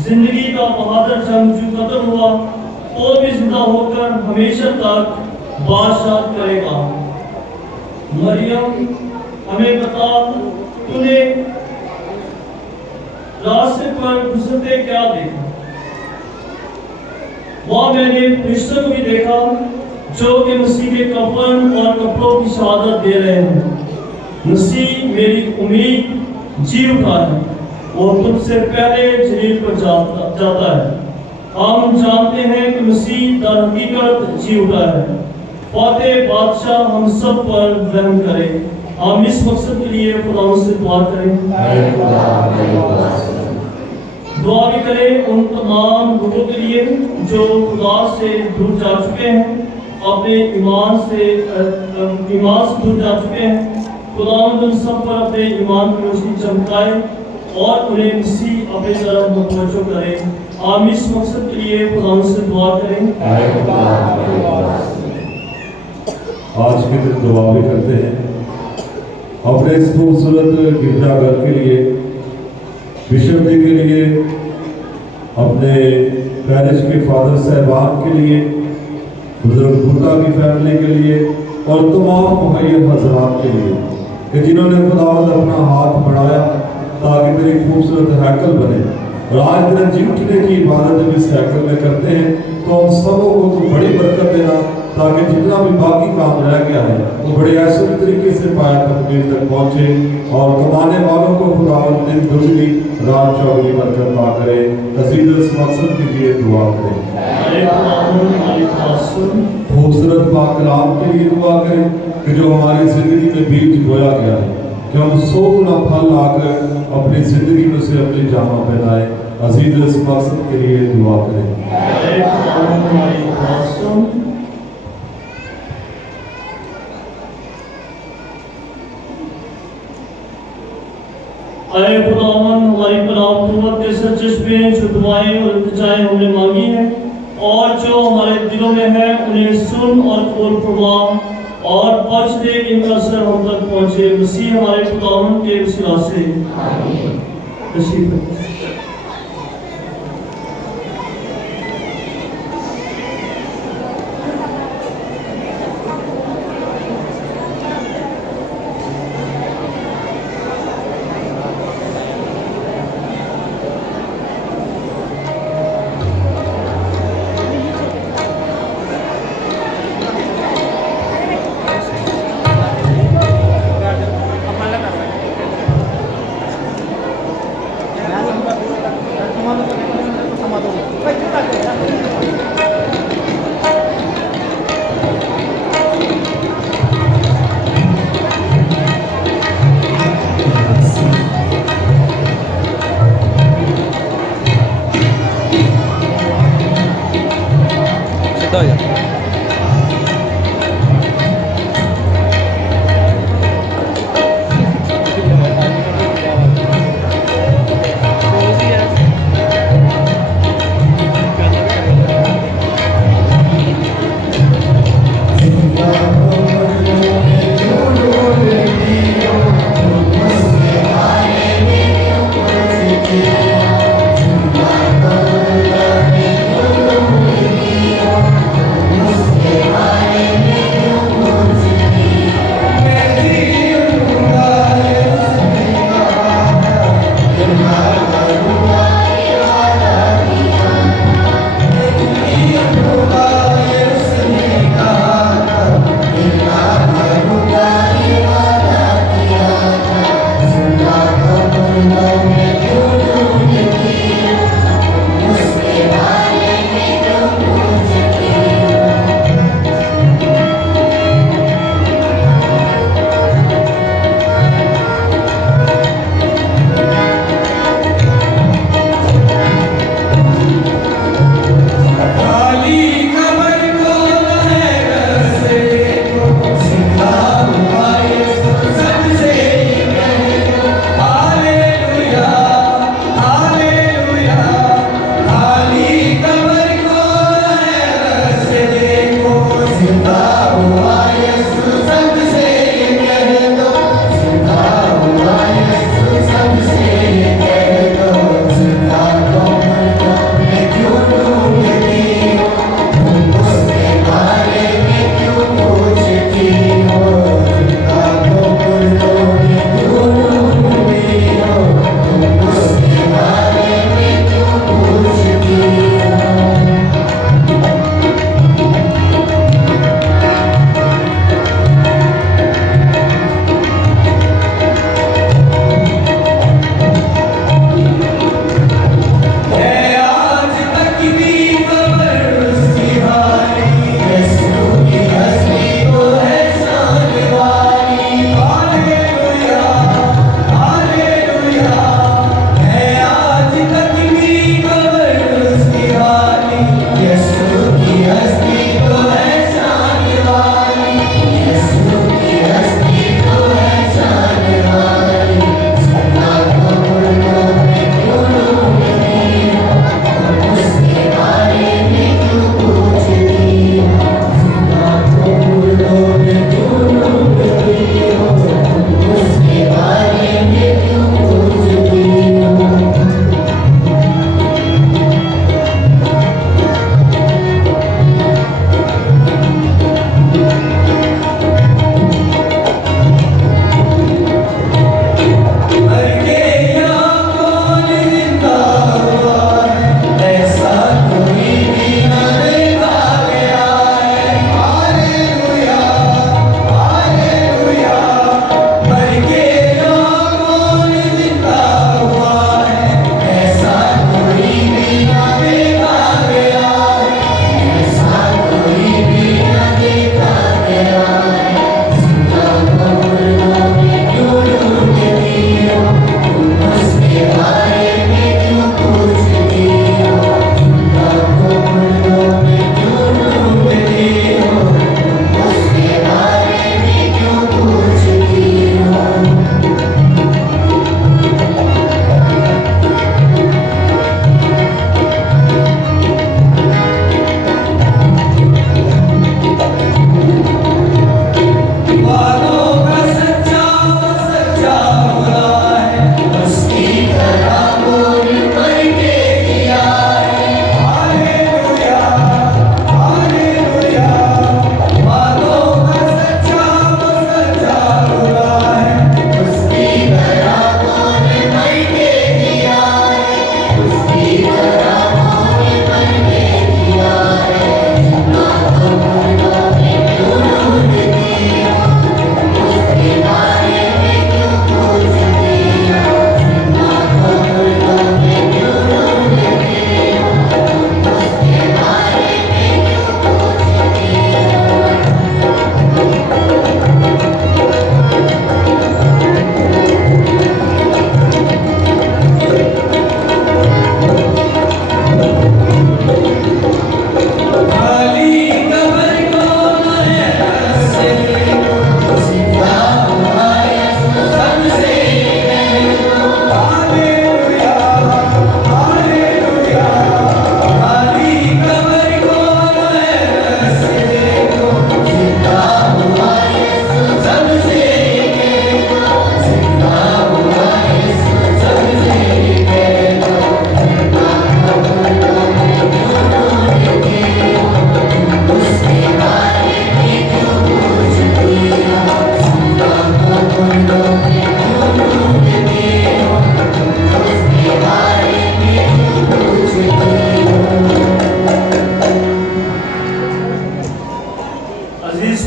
जिंदगी का बहादुर जंगजू खत्म हुआ तो भी जिंदा होकर हमेशा तक बादशाह करेगा। मरियम, हमें बता, तूने रास्ते पर गुजरते क्या देखा? वहां मैंने फरिश्तों को भी देखा जो कि मसीह के कफन और कपड़ों की शहादत दे रहे हैं। मसीह मेरी उम्मीद जी उठा है और तुमसे पहले जलील पर जाता है। हम जानते हैं कि मसीह दर हकीकत जी उठा है। फातेह बादशाह हम सब पर रहम करे। हम इस मकसद के लिए खुदा से दुआ करें। दुआ भी करें उन तमाम लोगों के लिए जो खुदा से दूर जा चुके हैं, अपने ईमान से दूर जा चुके हैं। खुदा उन सब पर अपने ईमान की रोशनी चमकाए और उन्हें मसीह अपनी तरफ मुतवज्जो करे। हम इस मकसद के लिए खुदा से दुआ करें। आज के दिन दुआ भी करते हैं अपने इस खूबसूरत गिरजाघर के लिए, बिशप जी के लिए, अपने पैरिश के फादर साहबान के लिए, बुजुर्ग भूटा की फैमिली के लिए और तमाम मुहैय्यद हजरात के लिए कि जिन्होंने खुदावंद अपना हाथ बढ़ाया ताकि तेरी खूबसूरत हैकल बने। और आज तेरे जी उठने की इबादत जब इस हैकल में करते हैं तो हम सबों को तो बड़ी बरकत देना, ताकि जितना भी बाकी काम रह गया है वो बड़े ऐसे तरीके से पाया तकमील तक पहुँचे और कमाने वालों को खुदावंद दिन दुगनी रात चौगनी बरकत पा करे। अजीज इस मकसद के लिए दुआ करें। खूबसूरत पाक कलाम के लिए दुआ करें कि जो हमारी जिंदगी में बीज बोया गया है कि हम 100 गुना फल लाकर अपनी जिंदगी में से अपनी जामा पहनाए। अजीज इस मकसद के लिए दुआ करें। अरे खुदावन, हमारी पनाह के सच्चे में जो दुआएं और इल्तिजाएं हमने मांगी हैं और जो हमारे दिलों में है उन्हें सुन और कबूल फरमा और बख्श दे कि इनका असर हम तक पहुंचे। मसीह हमारे खुदावन के वसीला से तशरीफ।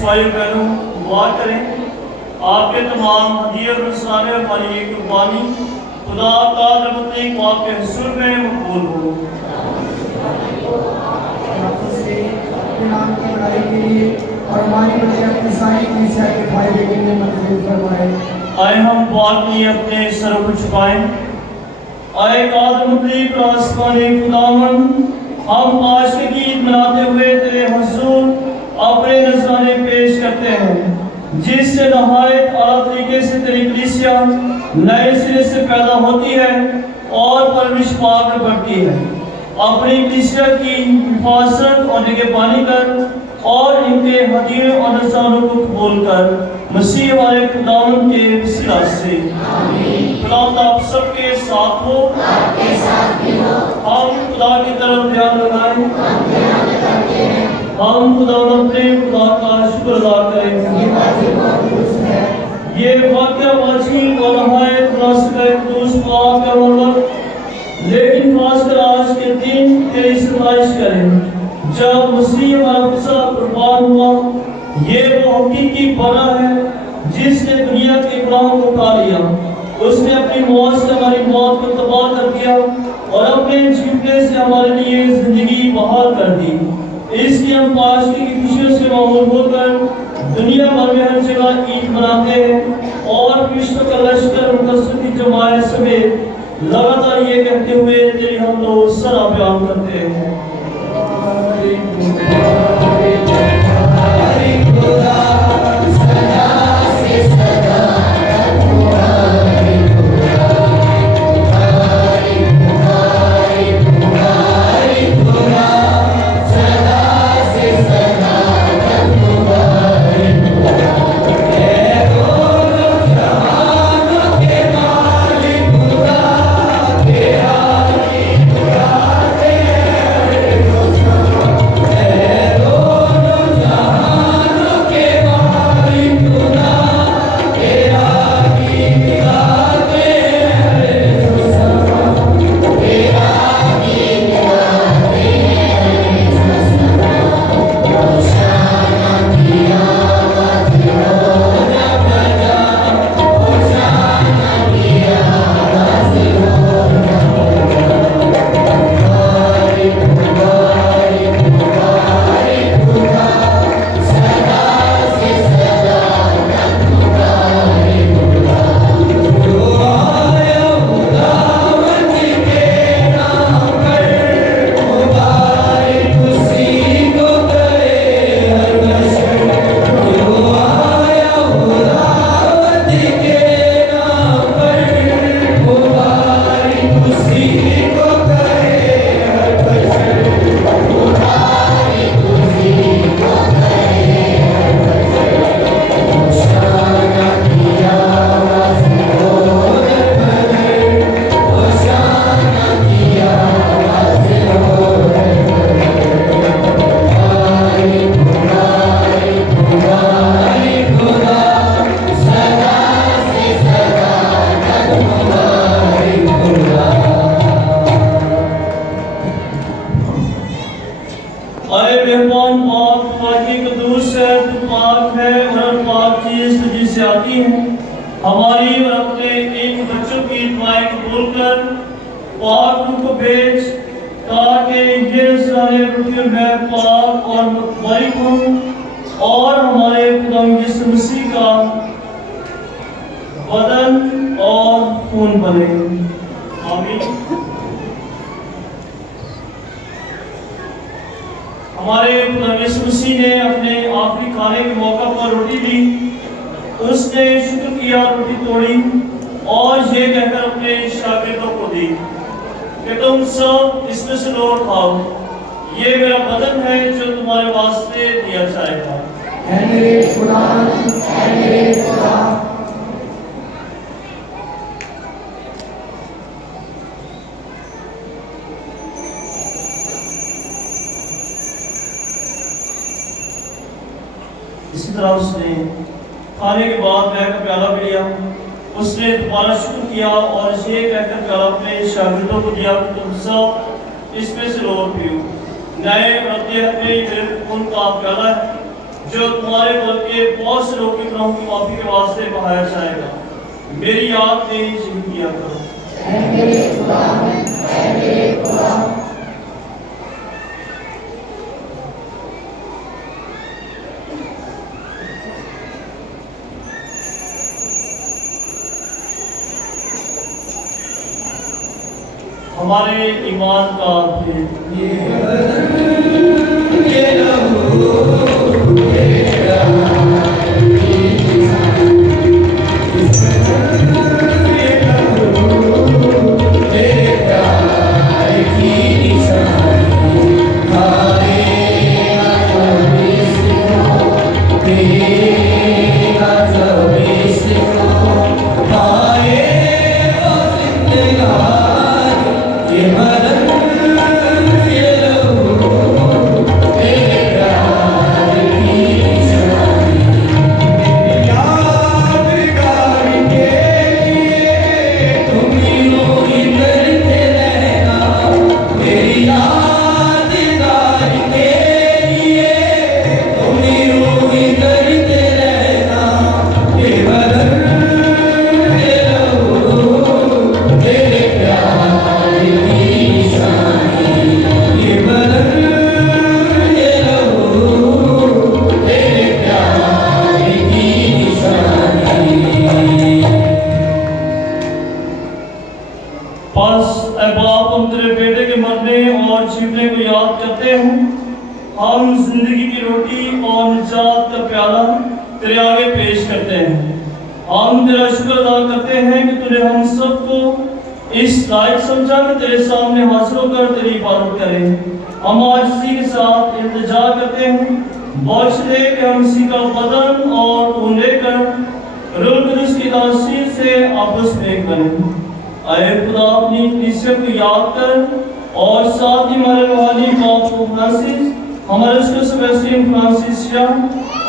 भाई बहनों दुआ करें आपके तमाम हदीये और नसराने और हमारी ये कुर्बानी खुदा का रहमत आपके हुजूर में मकबूल हो। से अपने नाम की बड़ाई के लिए और हमारी वजह अपनी सारी कलीसिया के फायदे के लिए मंजूर फरमाए। आए हम दुआ के लिए अपने सर को झुकाएं। आए कादमुतलीक आसमानी खुदावन, हम आज की ईद मनाते हुए तेरे हुजूर अपने नज़राने पेश करते हैं, जिससे नहायत आला तरीके से तेरी कलीसिया नए सिरे से पैदा होती है और परवरिश पाक में बढ़ती है। अपनी कलीसिया की हिफाजत और निगहबानी कर और इनके हदीये और नज़रानों को कबूल कर मसीह वाले खुदावन के वसीला से। खुदावंद आप सबके साथ हो, हम खुदा की तरफ ध्यान लगाएं। हम खुदावंद अपने खुदा का शुक्र अदा करें। ये वाक़या वाजिब और नहायत मुनासिब है कुदूस पाक का मतलब, लेकिन खासकर आज के दिन तेरी सताइश करें जब मसीह वाला कुर्बान हुआ। ये वो हकीकी बना है जिसने दुनिया के गुनाहों को उठा लिया। उसने अपनी मौत से हमारी मौत को तबाह कर दिया और अपने जीवने से हमारे लिए जिंदगी बहाल कर दी। इसलिए हम पाशकी की खुशियों से मामूल होकर दुनिया भर में हर जगह ईद मनाते हैं और विश्व का लश्कर मुकद्दस की जमात समेत लगातार ये कहते हुए तेरी हम लोग सना बयान करते हैं। Yeah. रहनुमाई कबूल कर, पाक रूह को भेज ताकि ये सारे पृथ्वी में पाक और मुतमईन हों और हमारे खुदा यीशु मसीह का बदन और खून बने। आमीन। हमारे खुदा यीशु मसीह ने अपने आखिरी खाने के मौका पर रोटी ली, उसने शुक्र किया, रोटी तोड़ी और ये कहकर अपने शागिर्दों को दी कि तुम सब इसमें से लो और खाओ, ये मेरा बदन है जो तुम्हारे वास्ते दिया जाएगा। ऐ मेरे खुदा, ऐ मेरे खुदा। इसी तरह उसने खाने के बाद वह का प्याला भी लिया, उसने दोबारा शुक्र किया और ये कहकर प्याला अपने शागिर्दों को दिया कि तुम सब इसमें से लो और पियो, नए और मेरे खून का प्याला है जो तुम्हारे बल्कि बहुत से लोगों के गुनाहों की माफी के वास्ते बहाया जाएगा। मेरी याद में यही किया करो। ऐ मेरे खुदा, ऐ मेरे खुदा। हमारे ईमान का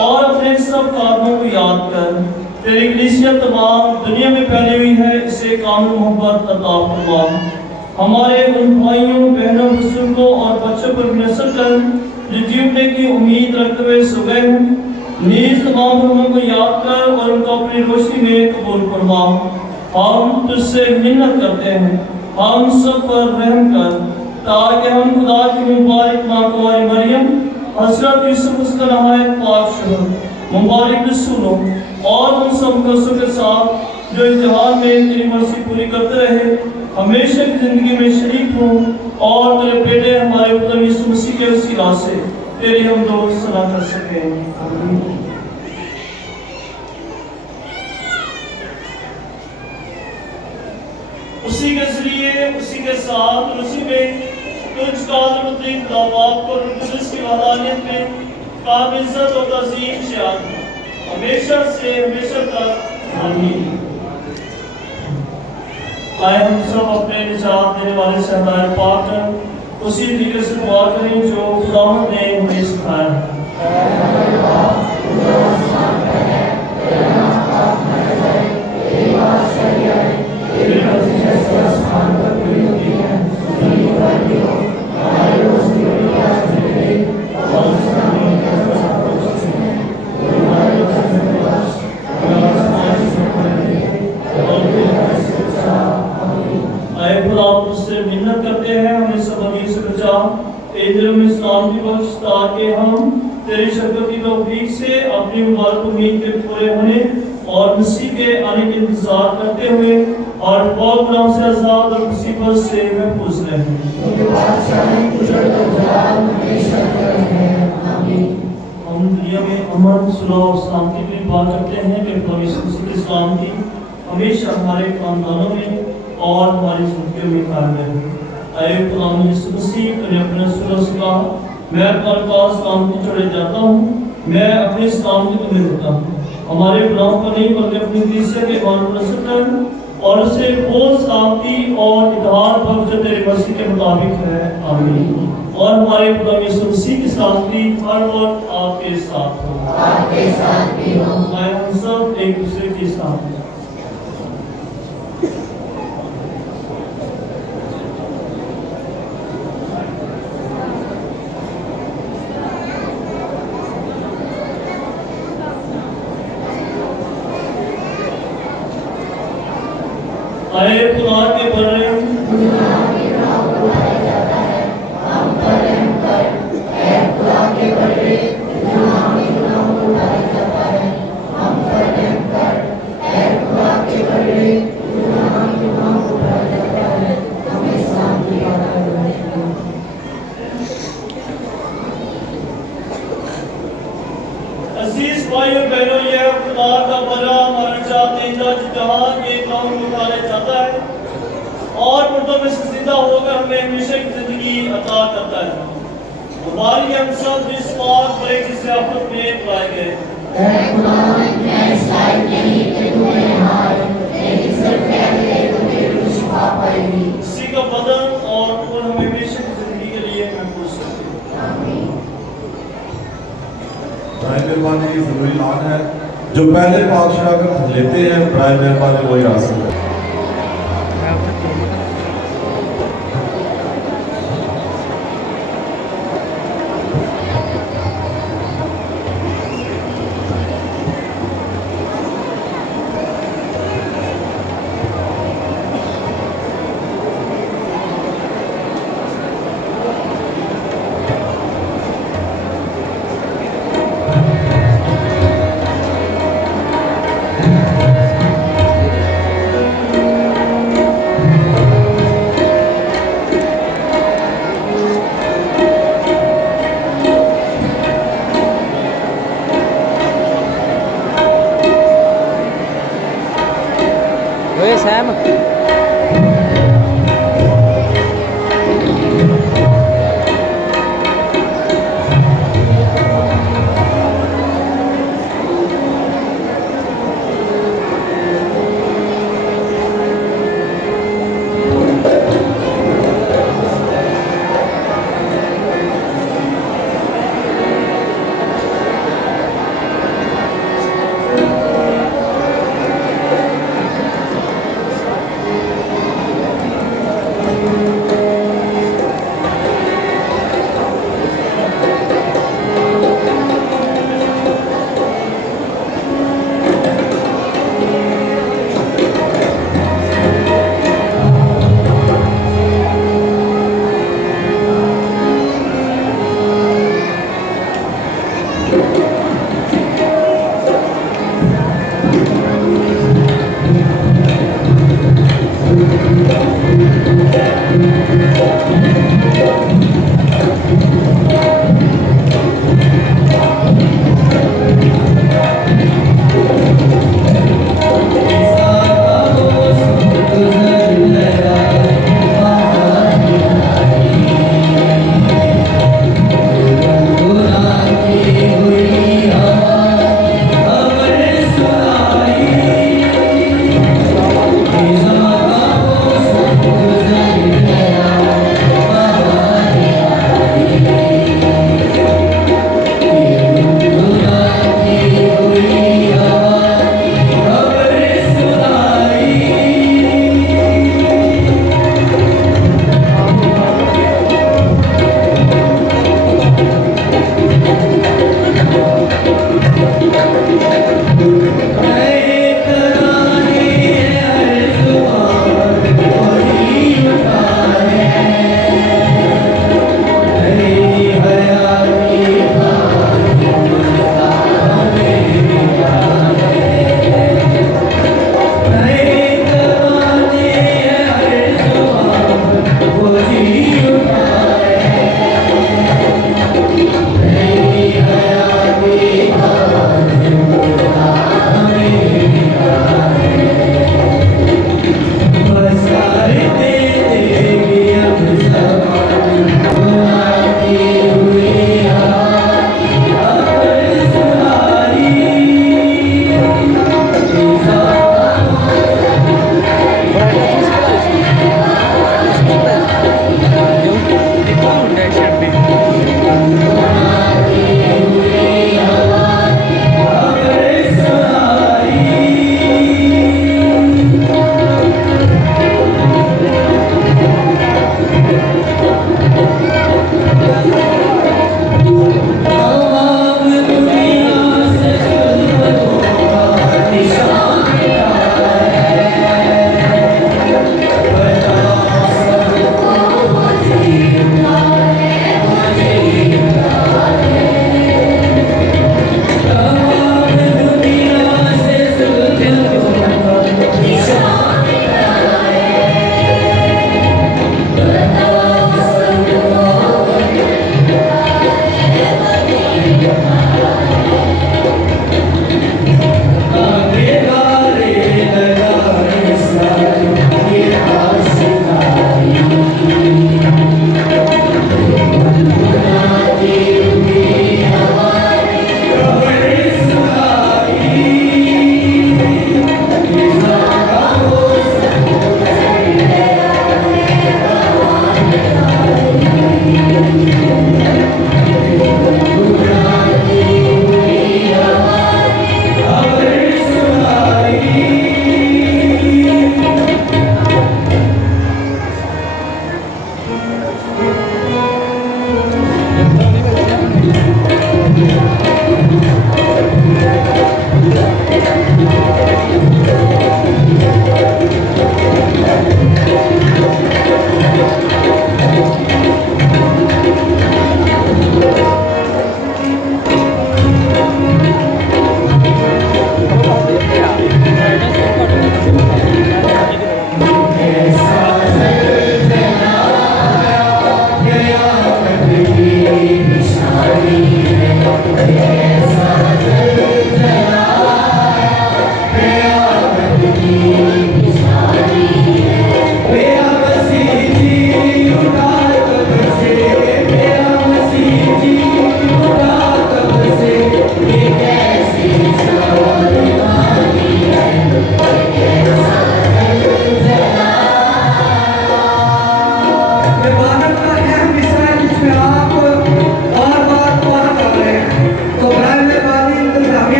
और अपने सब कामों को याद कर। तेरी कलीसिया तमाम दुनिया में फैली हुई है, इसे कानून मोहब्बत अता फरमा। हमारे उन भाइयों बहनों बुजुर्गों और बच्चों पर नजर कर जो जीवने की उम्मीद रखते हुए सो गए हैं, नीज तमाम लोगों को याद कर और उनको अपनी रोशनी में कबूल फरमा। हम तुझसे मिन्नत करते हैं, हम सब पर रहम कर, ताकि हम खुदा की मुबारक माँ कुंवारी मरियम, हजरत यूसुफ उसका नहायत पाक शोहर, मुबारक रसूलों और उन सब कसों के साथ जो इत्तेहाद में तेरी मर्जी पूरी करते रहे, हमेशा की जिंदगी में शरीक हो और तेरे बेटे हमारे खुदा यीशु मसीह के वसीला से तेरी हम लोग सना कर सकें। आमीन। उसी के जरिए, उसी के साथ, उसी में तुझका मुतईन खुदा बाप को रुजुस की वहदानियत में काबिल इज्जत और तज़ीम शान हमेशा से हमेशा तक। आमीन। आए हम सब अपने निजात देने वाले से हदायत पाकर उसी तरीके से दुआ करें जो खुदावंद ने हमें सिखाया। खुदा तुझसे मिन्नत करते हैं, हमें सब अमीर से बचा, तेरे में शांति बख्श, ताकि हम तेरी शक्ति की तौफीक से अपनी मुबारक उम्मीद के पूरे होने और मसीह के आने के इंतजार करते हुए और बहुत गुलाम से आजाद और मुसीबत से महफूज रहें। हम दुनिया में अमन, सुलह और शांति की बात करते हैं कि परमेश्वर की शांति हमेशा हमारे खानदानों में और हमारी जिंदगियों में कायम रहे। ऐ खुदा यीशु मसीह ने अपने सुलह से कहा, मैं तुम्हारे पास शांति छोड़े जाता हूँ, मैं अपनी शांति तुम्हें देता हूँ। हमारे गुनाहों पर नहीं बल्कि अपनी कलीसिया के ईमान पर नजर कर और उसे वो शांति और इत्तेहाद बख्श जो तेरे मसीह के मुताबिक है। आमीन। और हमारे खुदा यीशु मसीह की शांति हर वक्त आपके साथ हो, आपके साथ भी हो। हम सब एक दूसरे के साथ हैं। आए खुदा के बरे अजीज भाइयों बहनों, यह खुदा का बड़ा मर्जा तेजा जहां के काम उतारे जाता है और मुर्दों में से जिंदा होकर हमें हमेशा की जिंदगी अता करता है। हमारी हम सब इस पाक बड़े की ज़ियाफत में बुलाए गए। इसी का बदन और खून हमें हमेशा की जिंदगी के लिए महफूज रखे। बराए मेहरबानी की जरूरी लान है, जो पहले पातशाह का लेते हैं बराए मेहरबानी वही रास्ता है। Oi, Sam.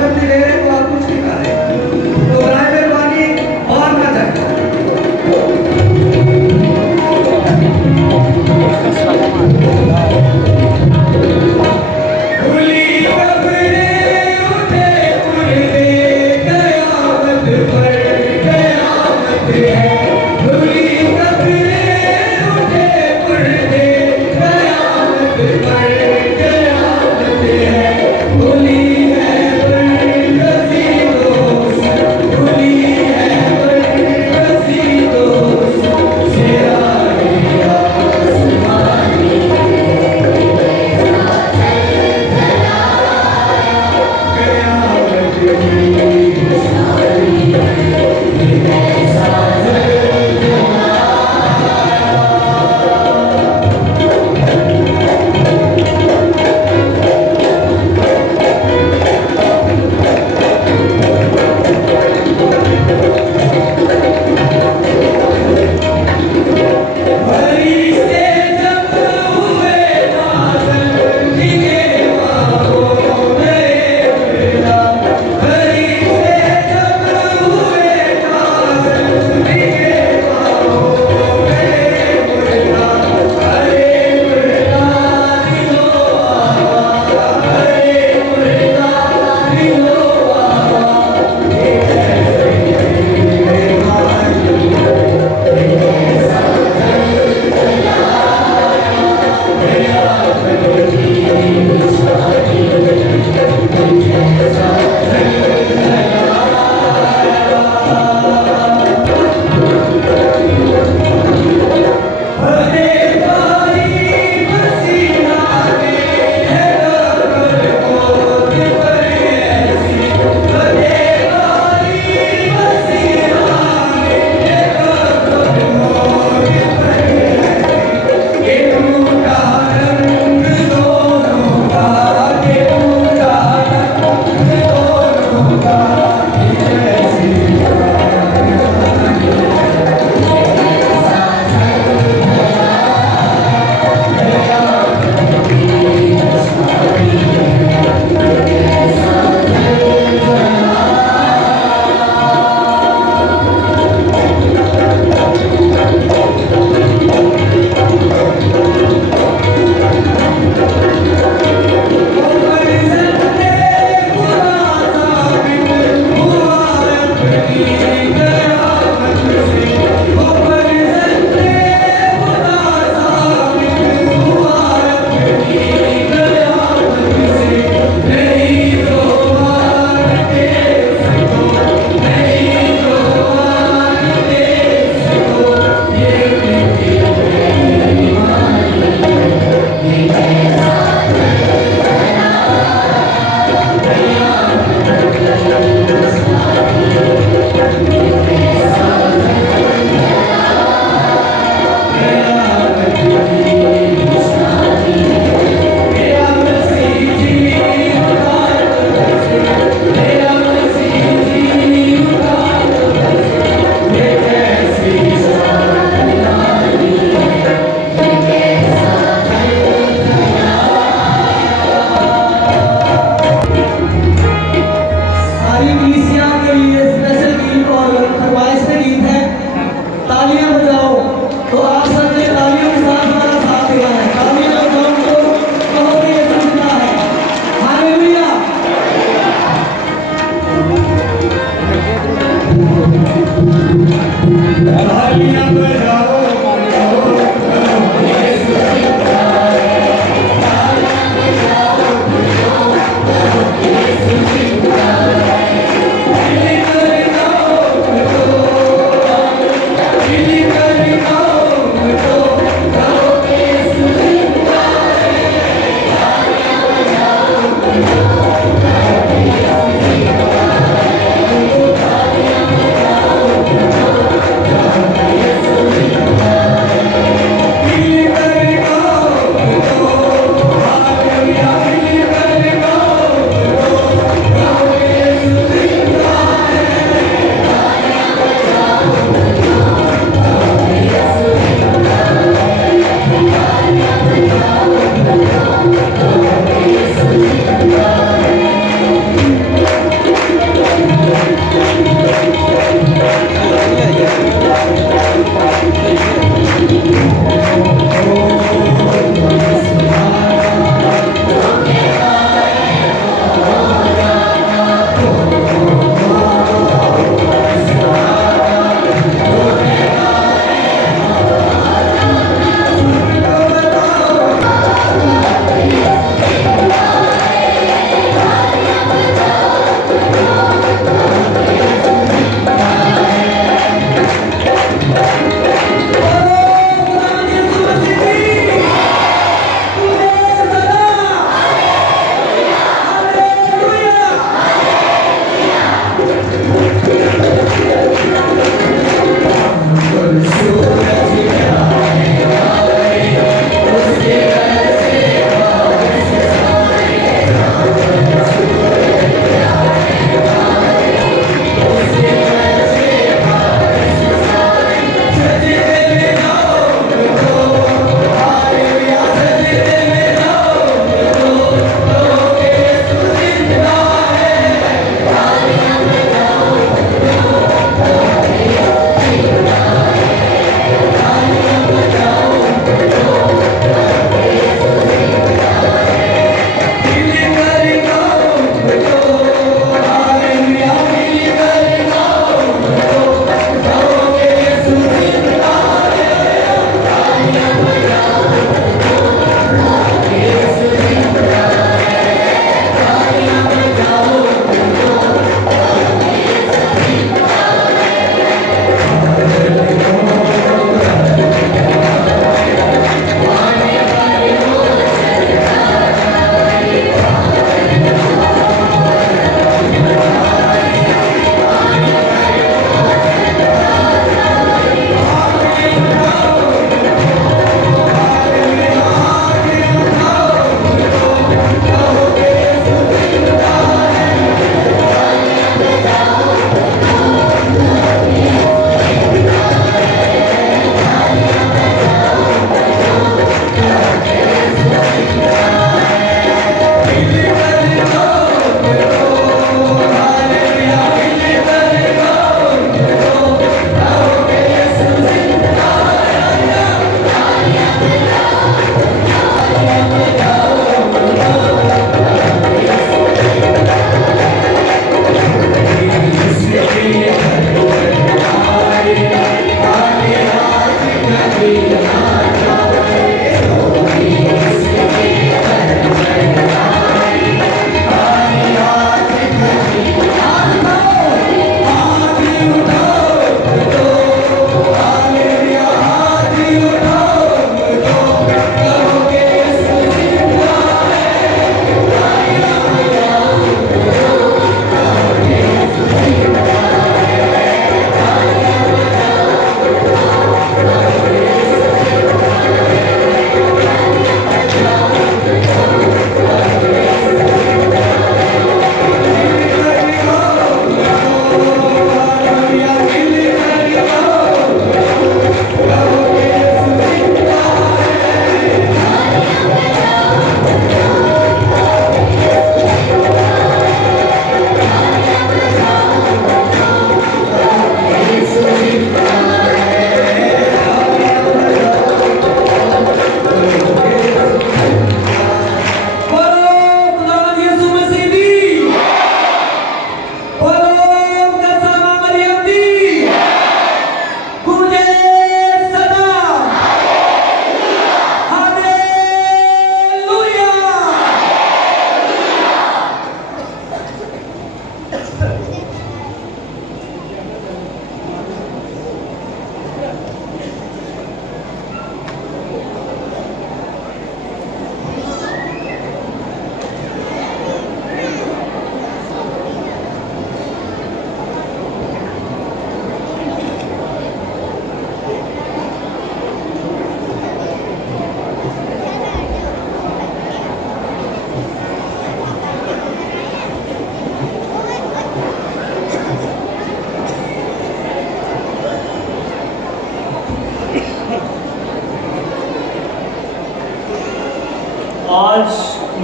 करते रह रहे तो आप कुछ नहीं कर रहे। तो बराए मेहरबानी और ना जाए। भूली कब्रें उठे मुर्दे, कयामत पर कयामत है। भूली कब्रें उठे मुर्दे, कयामत पर कयामत है। भूली है पर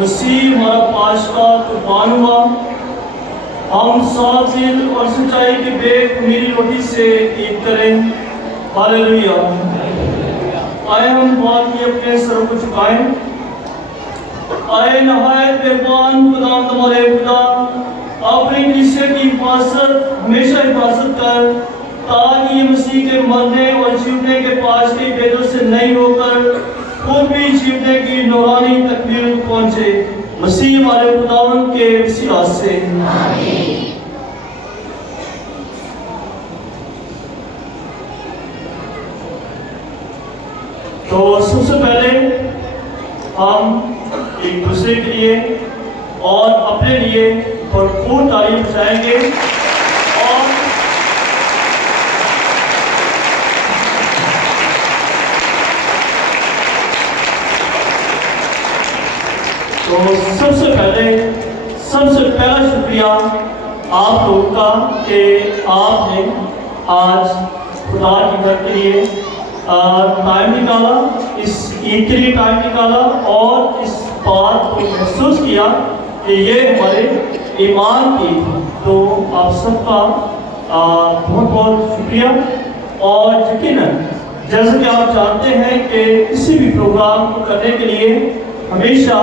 मसीह हमारा पाशका कुर्बान हुआ, हम साफ दिल और सच्चाई के बेखमीरी रोटी से ईद करें। हालेलुया। आए हम बात में अपने सर को झुकाएं। आए नहायत मेहरबान खुदा तुम्हारे खुदा अपनी कलीसिया की हिफाजत हमेशा हिफाजत कर, ताकि ये मसीह के मरने और जीवने के पास के भेदों से नहीं होकर खुद भी जीवने की नूरानी तकमील पहुंचे। मसीह हमारे खुदावन के वसीला से तो सबसे पहले हम एक दूसरे के लिए और अपने लिए भरपूर तारीफ बजाएंगे और तो सबसे पहला शुक्रिया आप लोगों का कि आपने आज खुदा के घर के लिए टाइम निकाला, इस ईद के लिए टाइम निकाला और इस बात को महसूस किया कि ये हमारे ईमान की। तो आप सबका बहुत बहुत शुक्रिया। और यकीनन जैसे कि आप जानते हैं कि किसी भी प्रोग्राम को करने के लिए हमेशा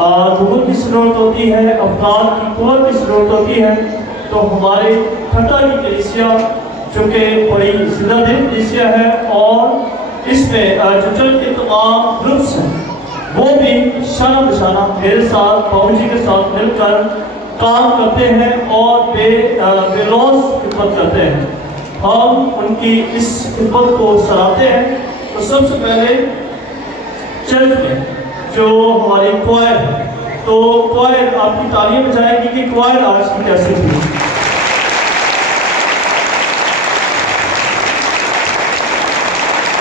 लोगों की ज़रूरत होती है, अफराद की कुव्वत की ज़रूरत होती है। तो हमारे ठट्टा की कलीसिया जो कि बड़ी जिंदादिल कलीसिया है और इसमें जो चर्च के तमाम ग्रुप्स हैं वो भी शाना बशाना मेरे साथ बाबूजी के साथ मिलकर काम करते हैं और बेलौस खिदमत करते हैं। हम उनकी इस खिदमत को सराहते हैं। तो सबसे पहले चर्च में जो हमारी क्वायर है, तो क्वायर आपकी तालियां बजाएगी कि क्वायर आज की कैसे थी।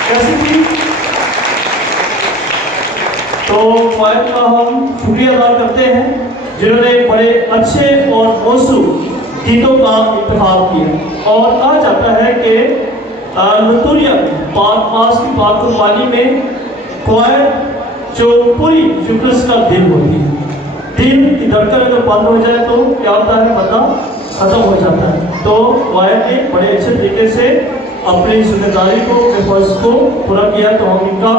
कैसी थी? तो क्वायर का हम शुक्रिया अदा करते हैं जिन्होंने बड़े अच्छे और मौसू गीतों का इंतखाब किया। और कहा जाता है कि लतूरिया पास की बागबानी में क्वायर जो पूरी जुगलस का दिल होती है, दिल की धड़कन अगर बंद हो जाए तो क्या होता है, बंदा खत्म हो जाता है। तो क्वायर ने बड़े अच्छे तरीके से अपनी जिम्मेदारी को, फर्ज को पूरा किया। तो हम इनका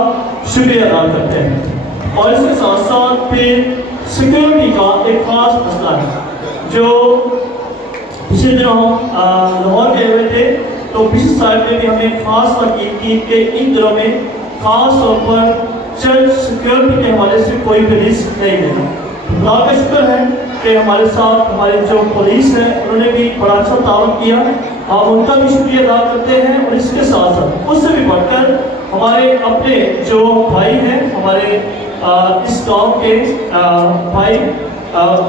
शुक्रिया अदा करते हैं। और इसके साथ साथ फिर सिक्योरिटी का एक खास मसला है जो पिछले दिनों हम लाहौर गए हुए थे। तो पिछले साल में भी हमें खास ताकीद की कि इन दिनों में खास तौर पर चर्च सिक्योरिटी के हवाले से कोई भी रिस्क नहीं लेना। खुदा का शुक्र है कि हमारे साथ हमारे जो पुलिस है उन्होंने भी बड़ा अच्छा ताउन किया। हम उनका भी शुक्रिया अदा करते हैं। और इसके साथ साथ उससे भी बढ़कर हमारे अपने जो भाई हैं, हमारे इस गांव के भाई आज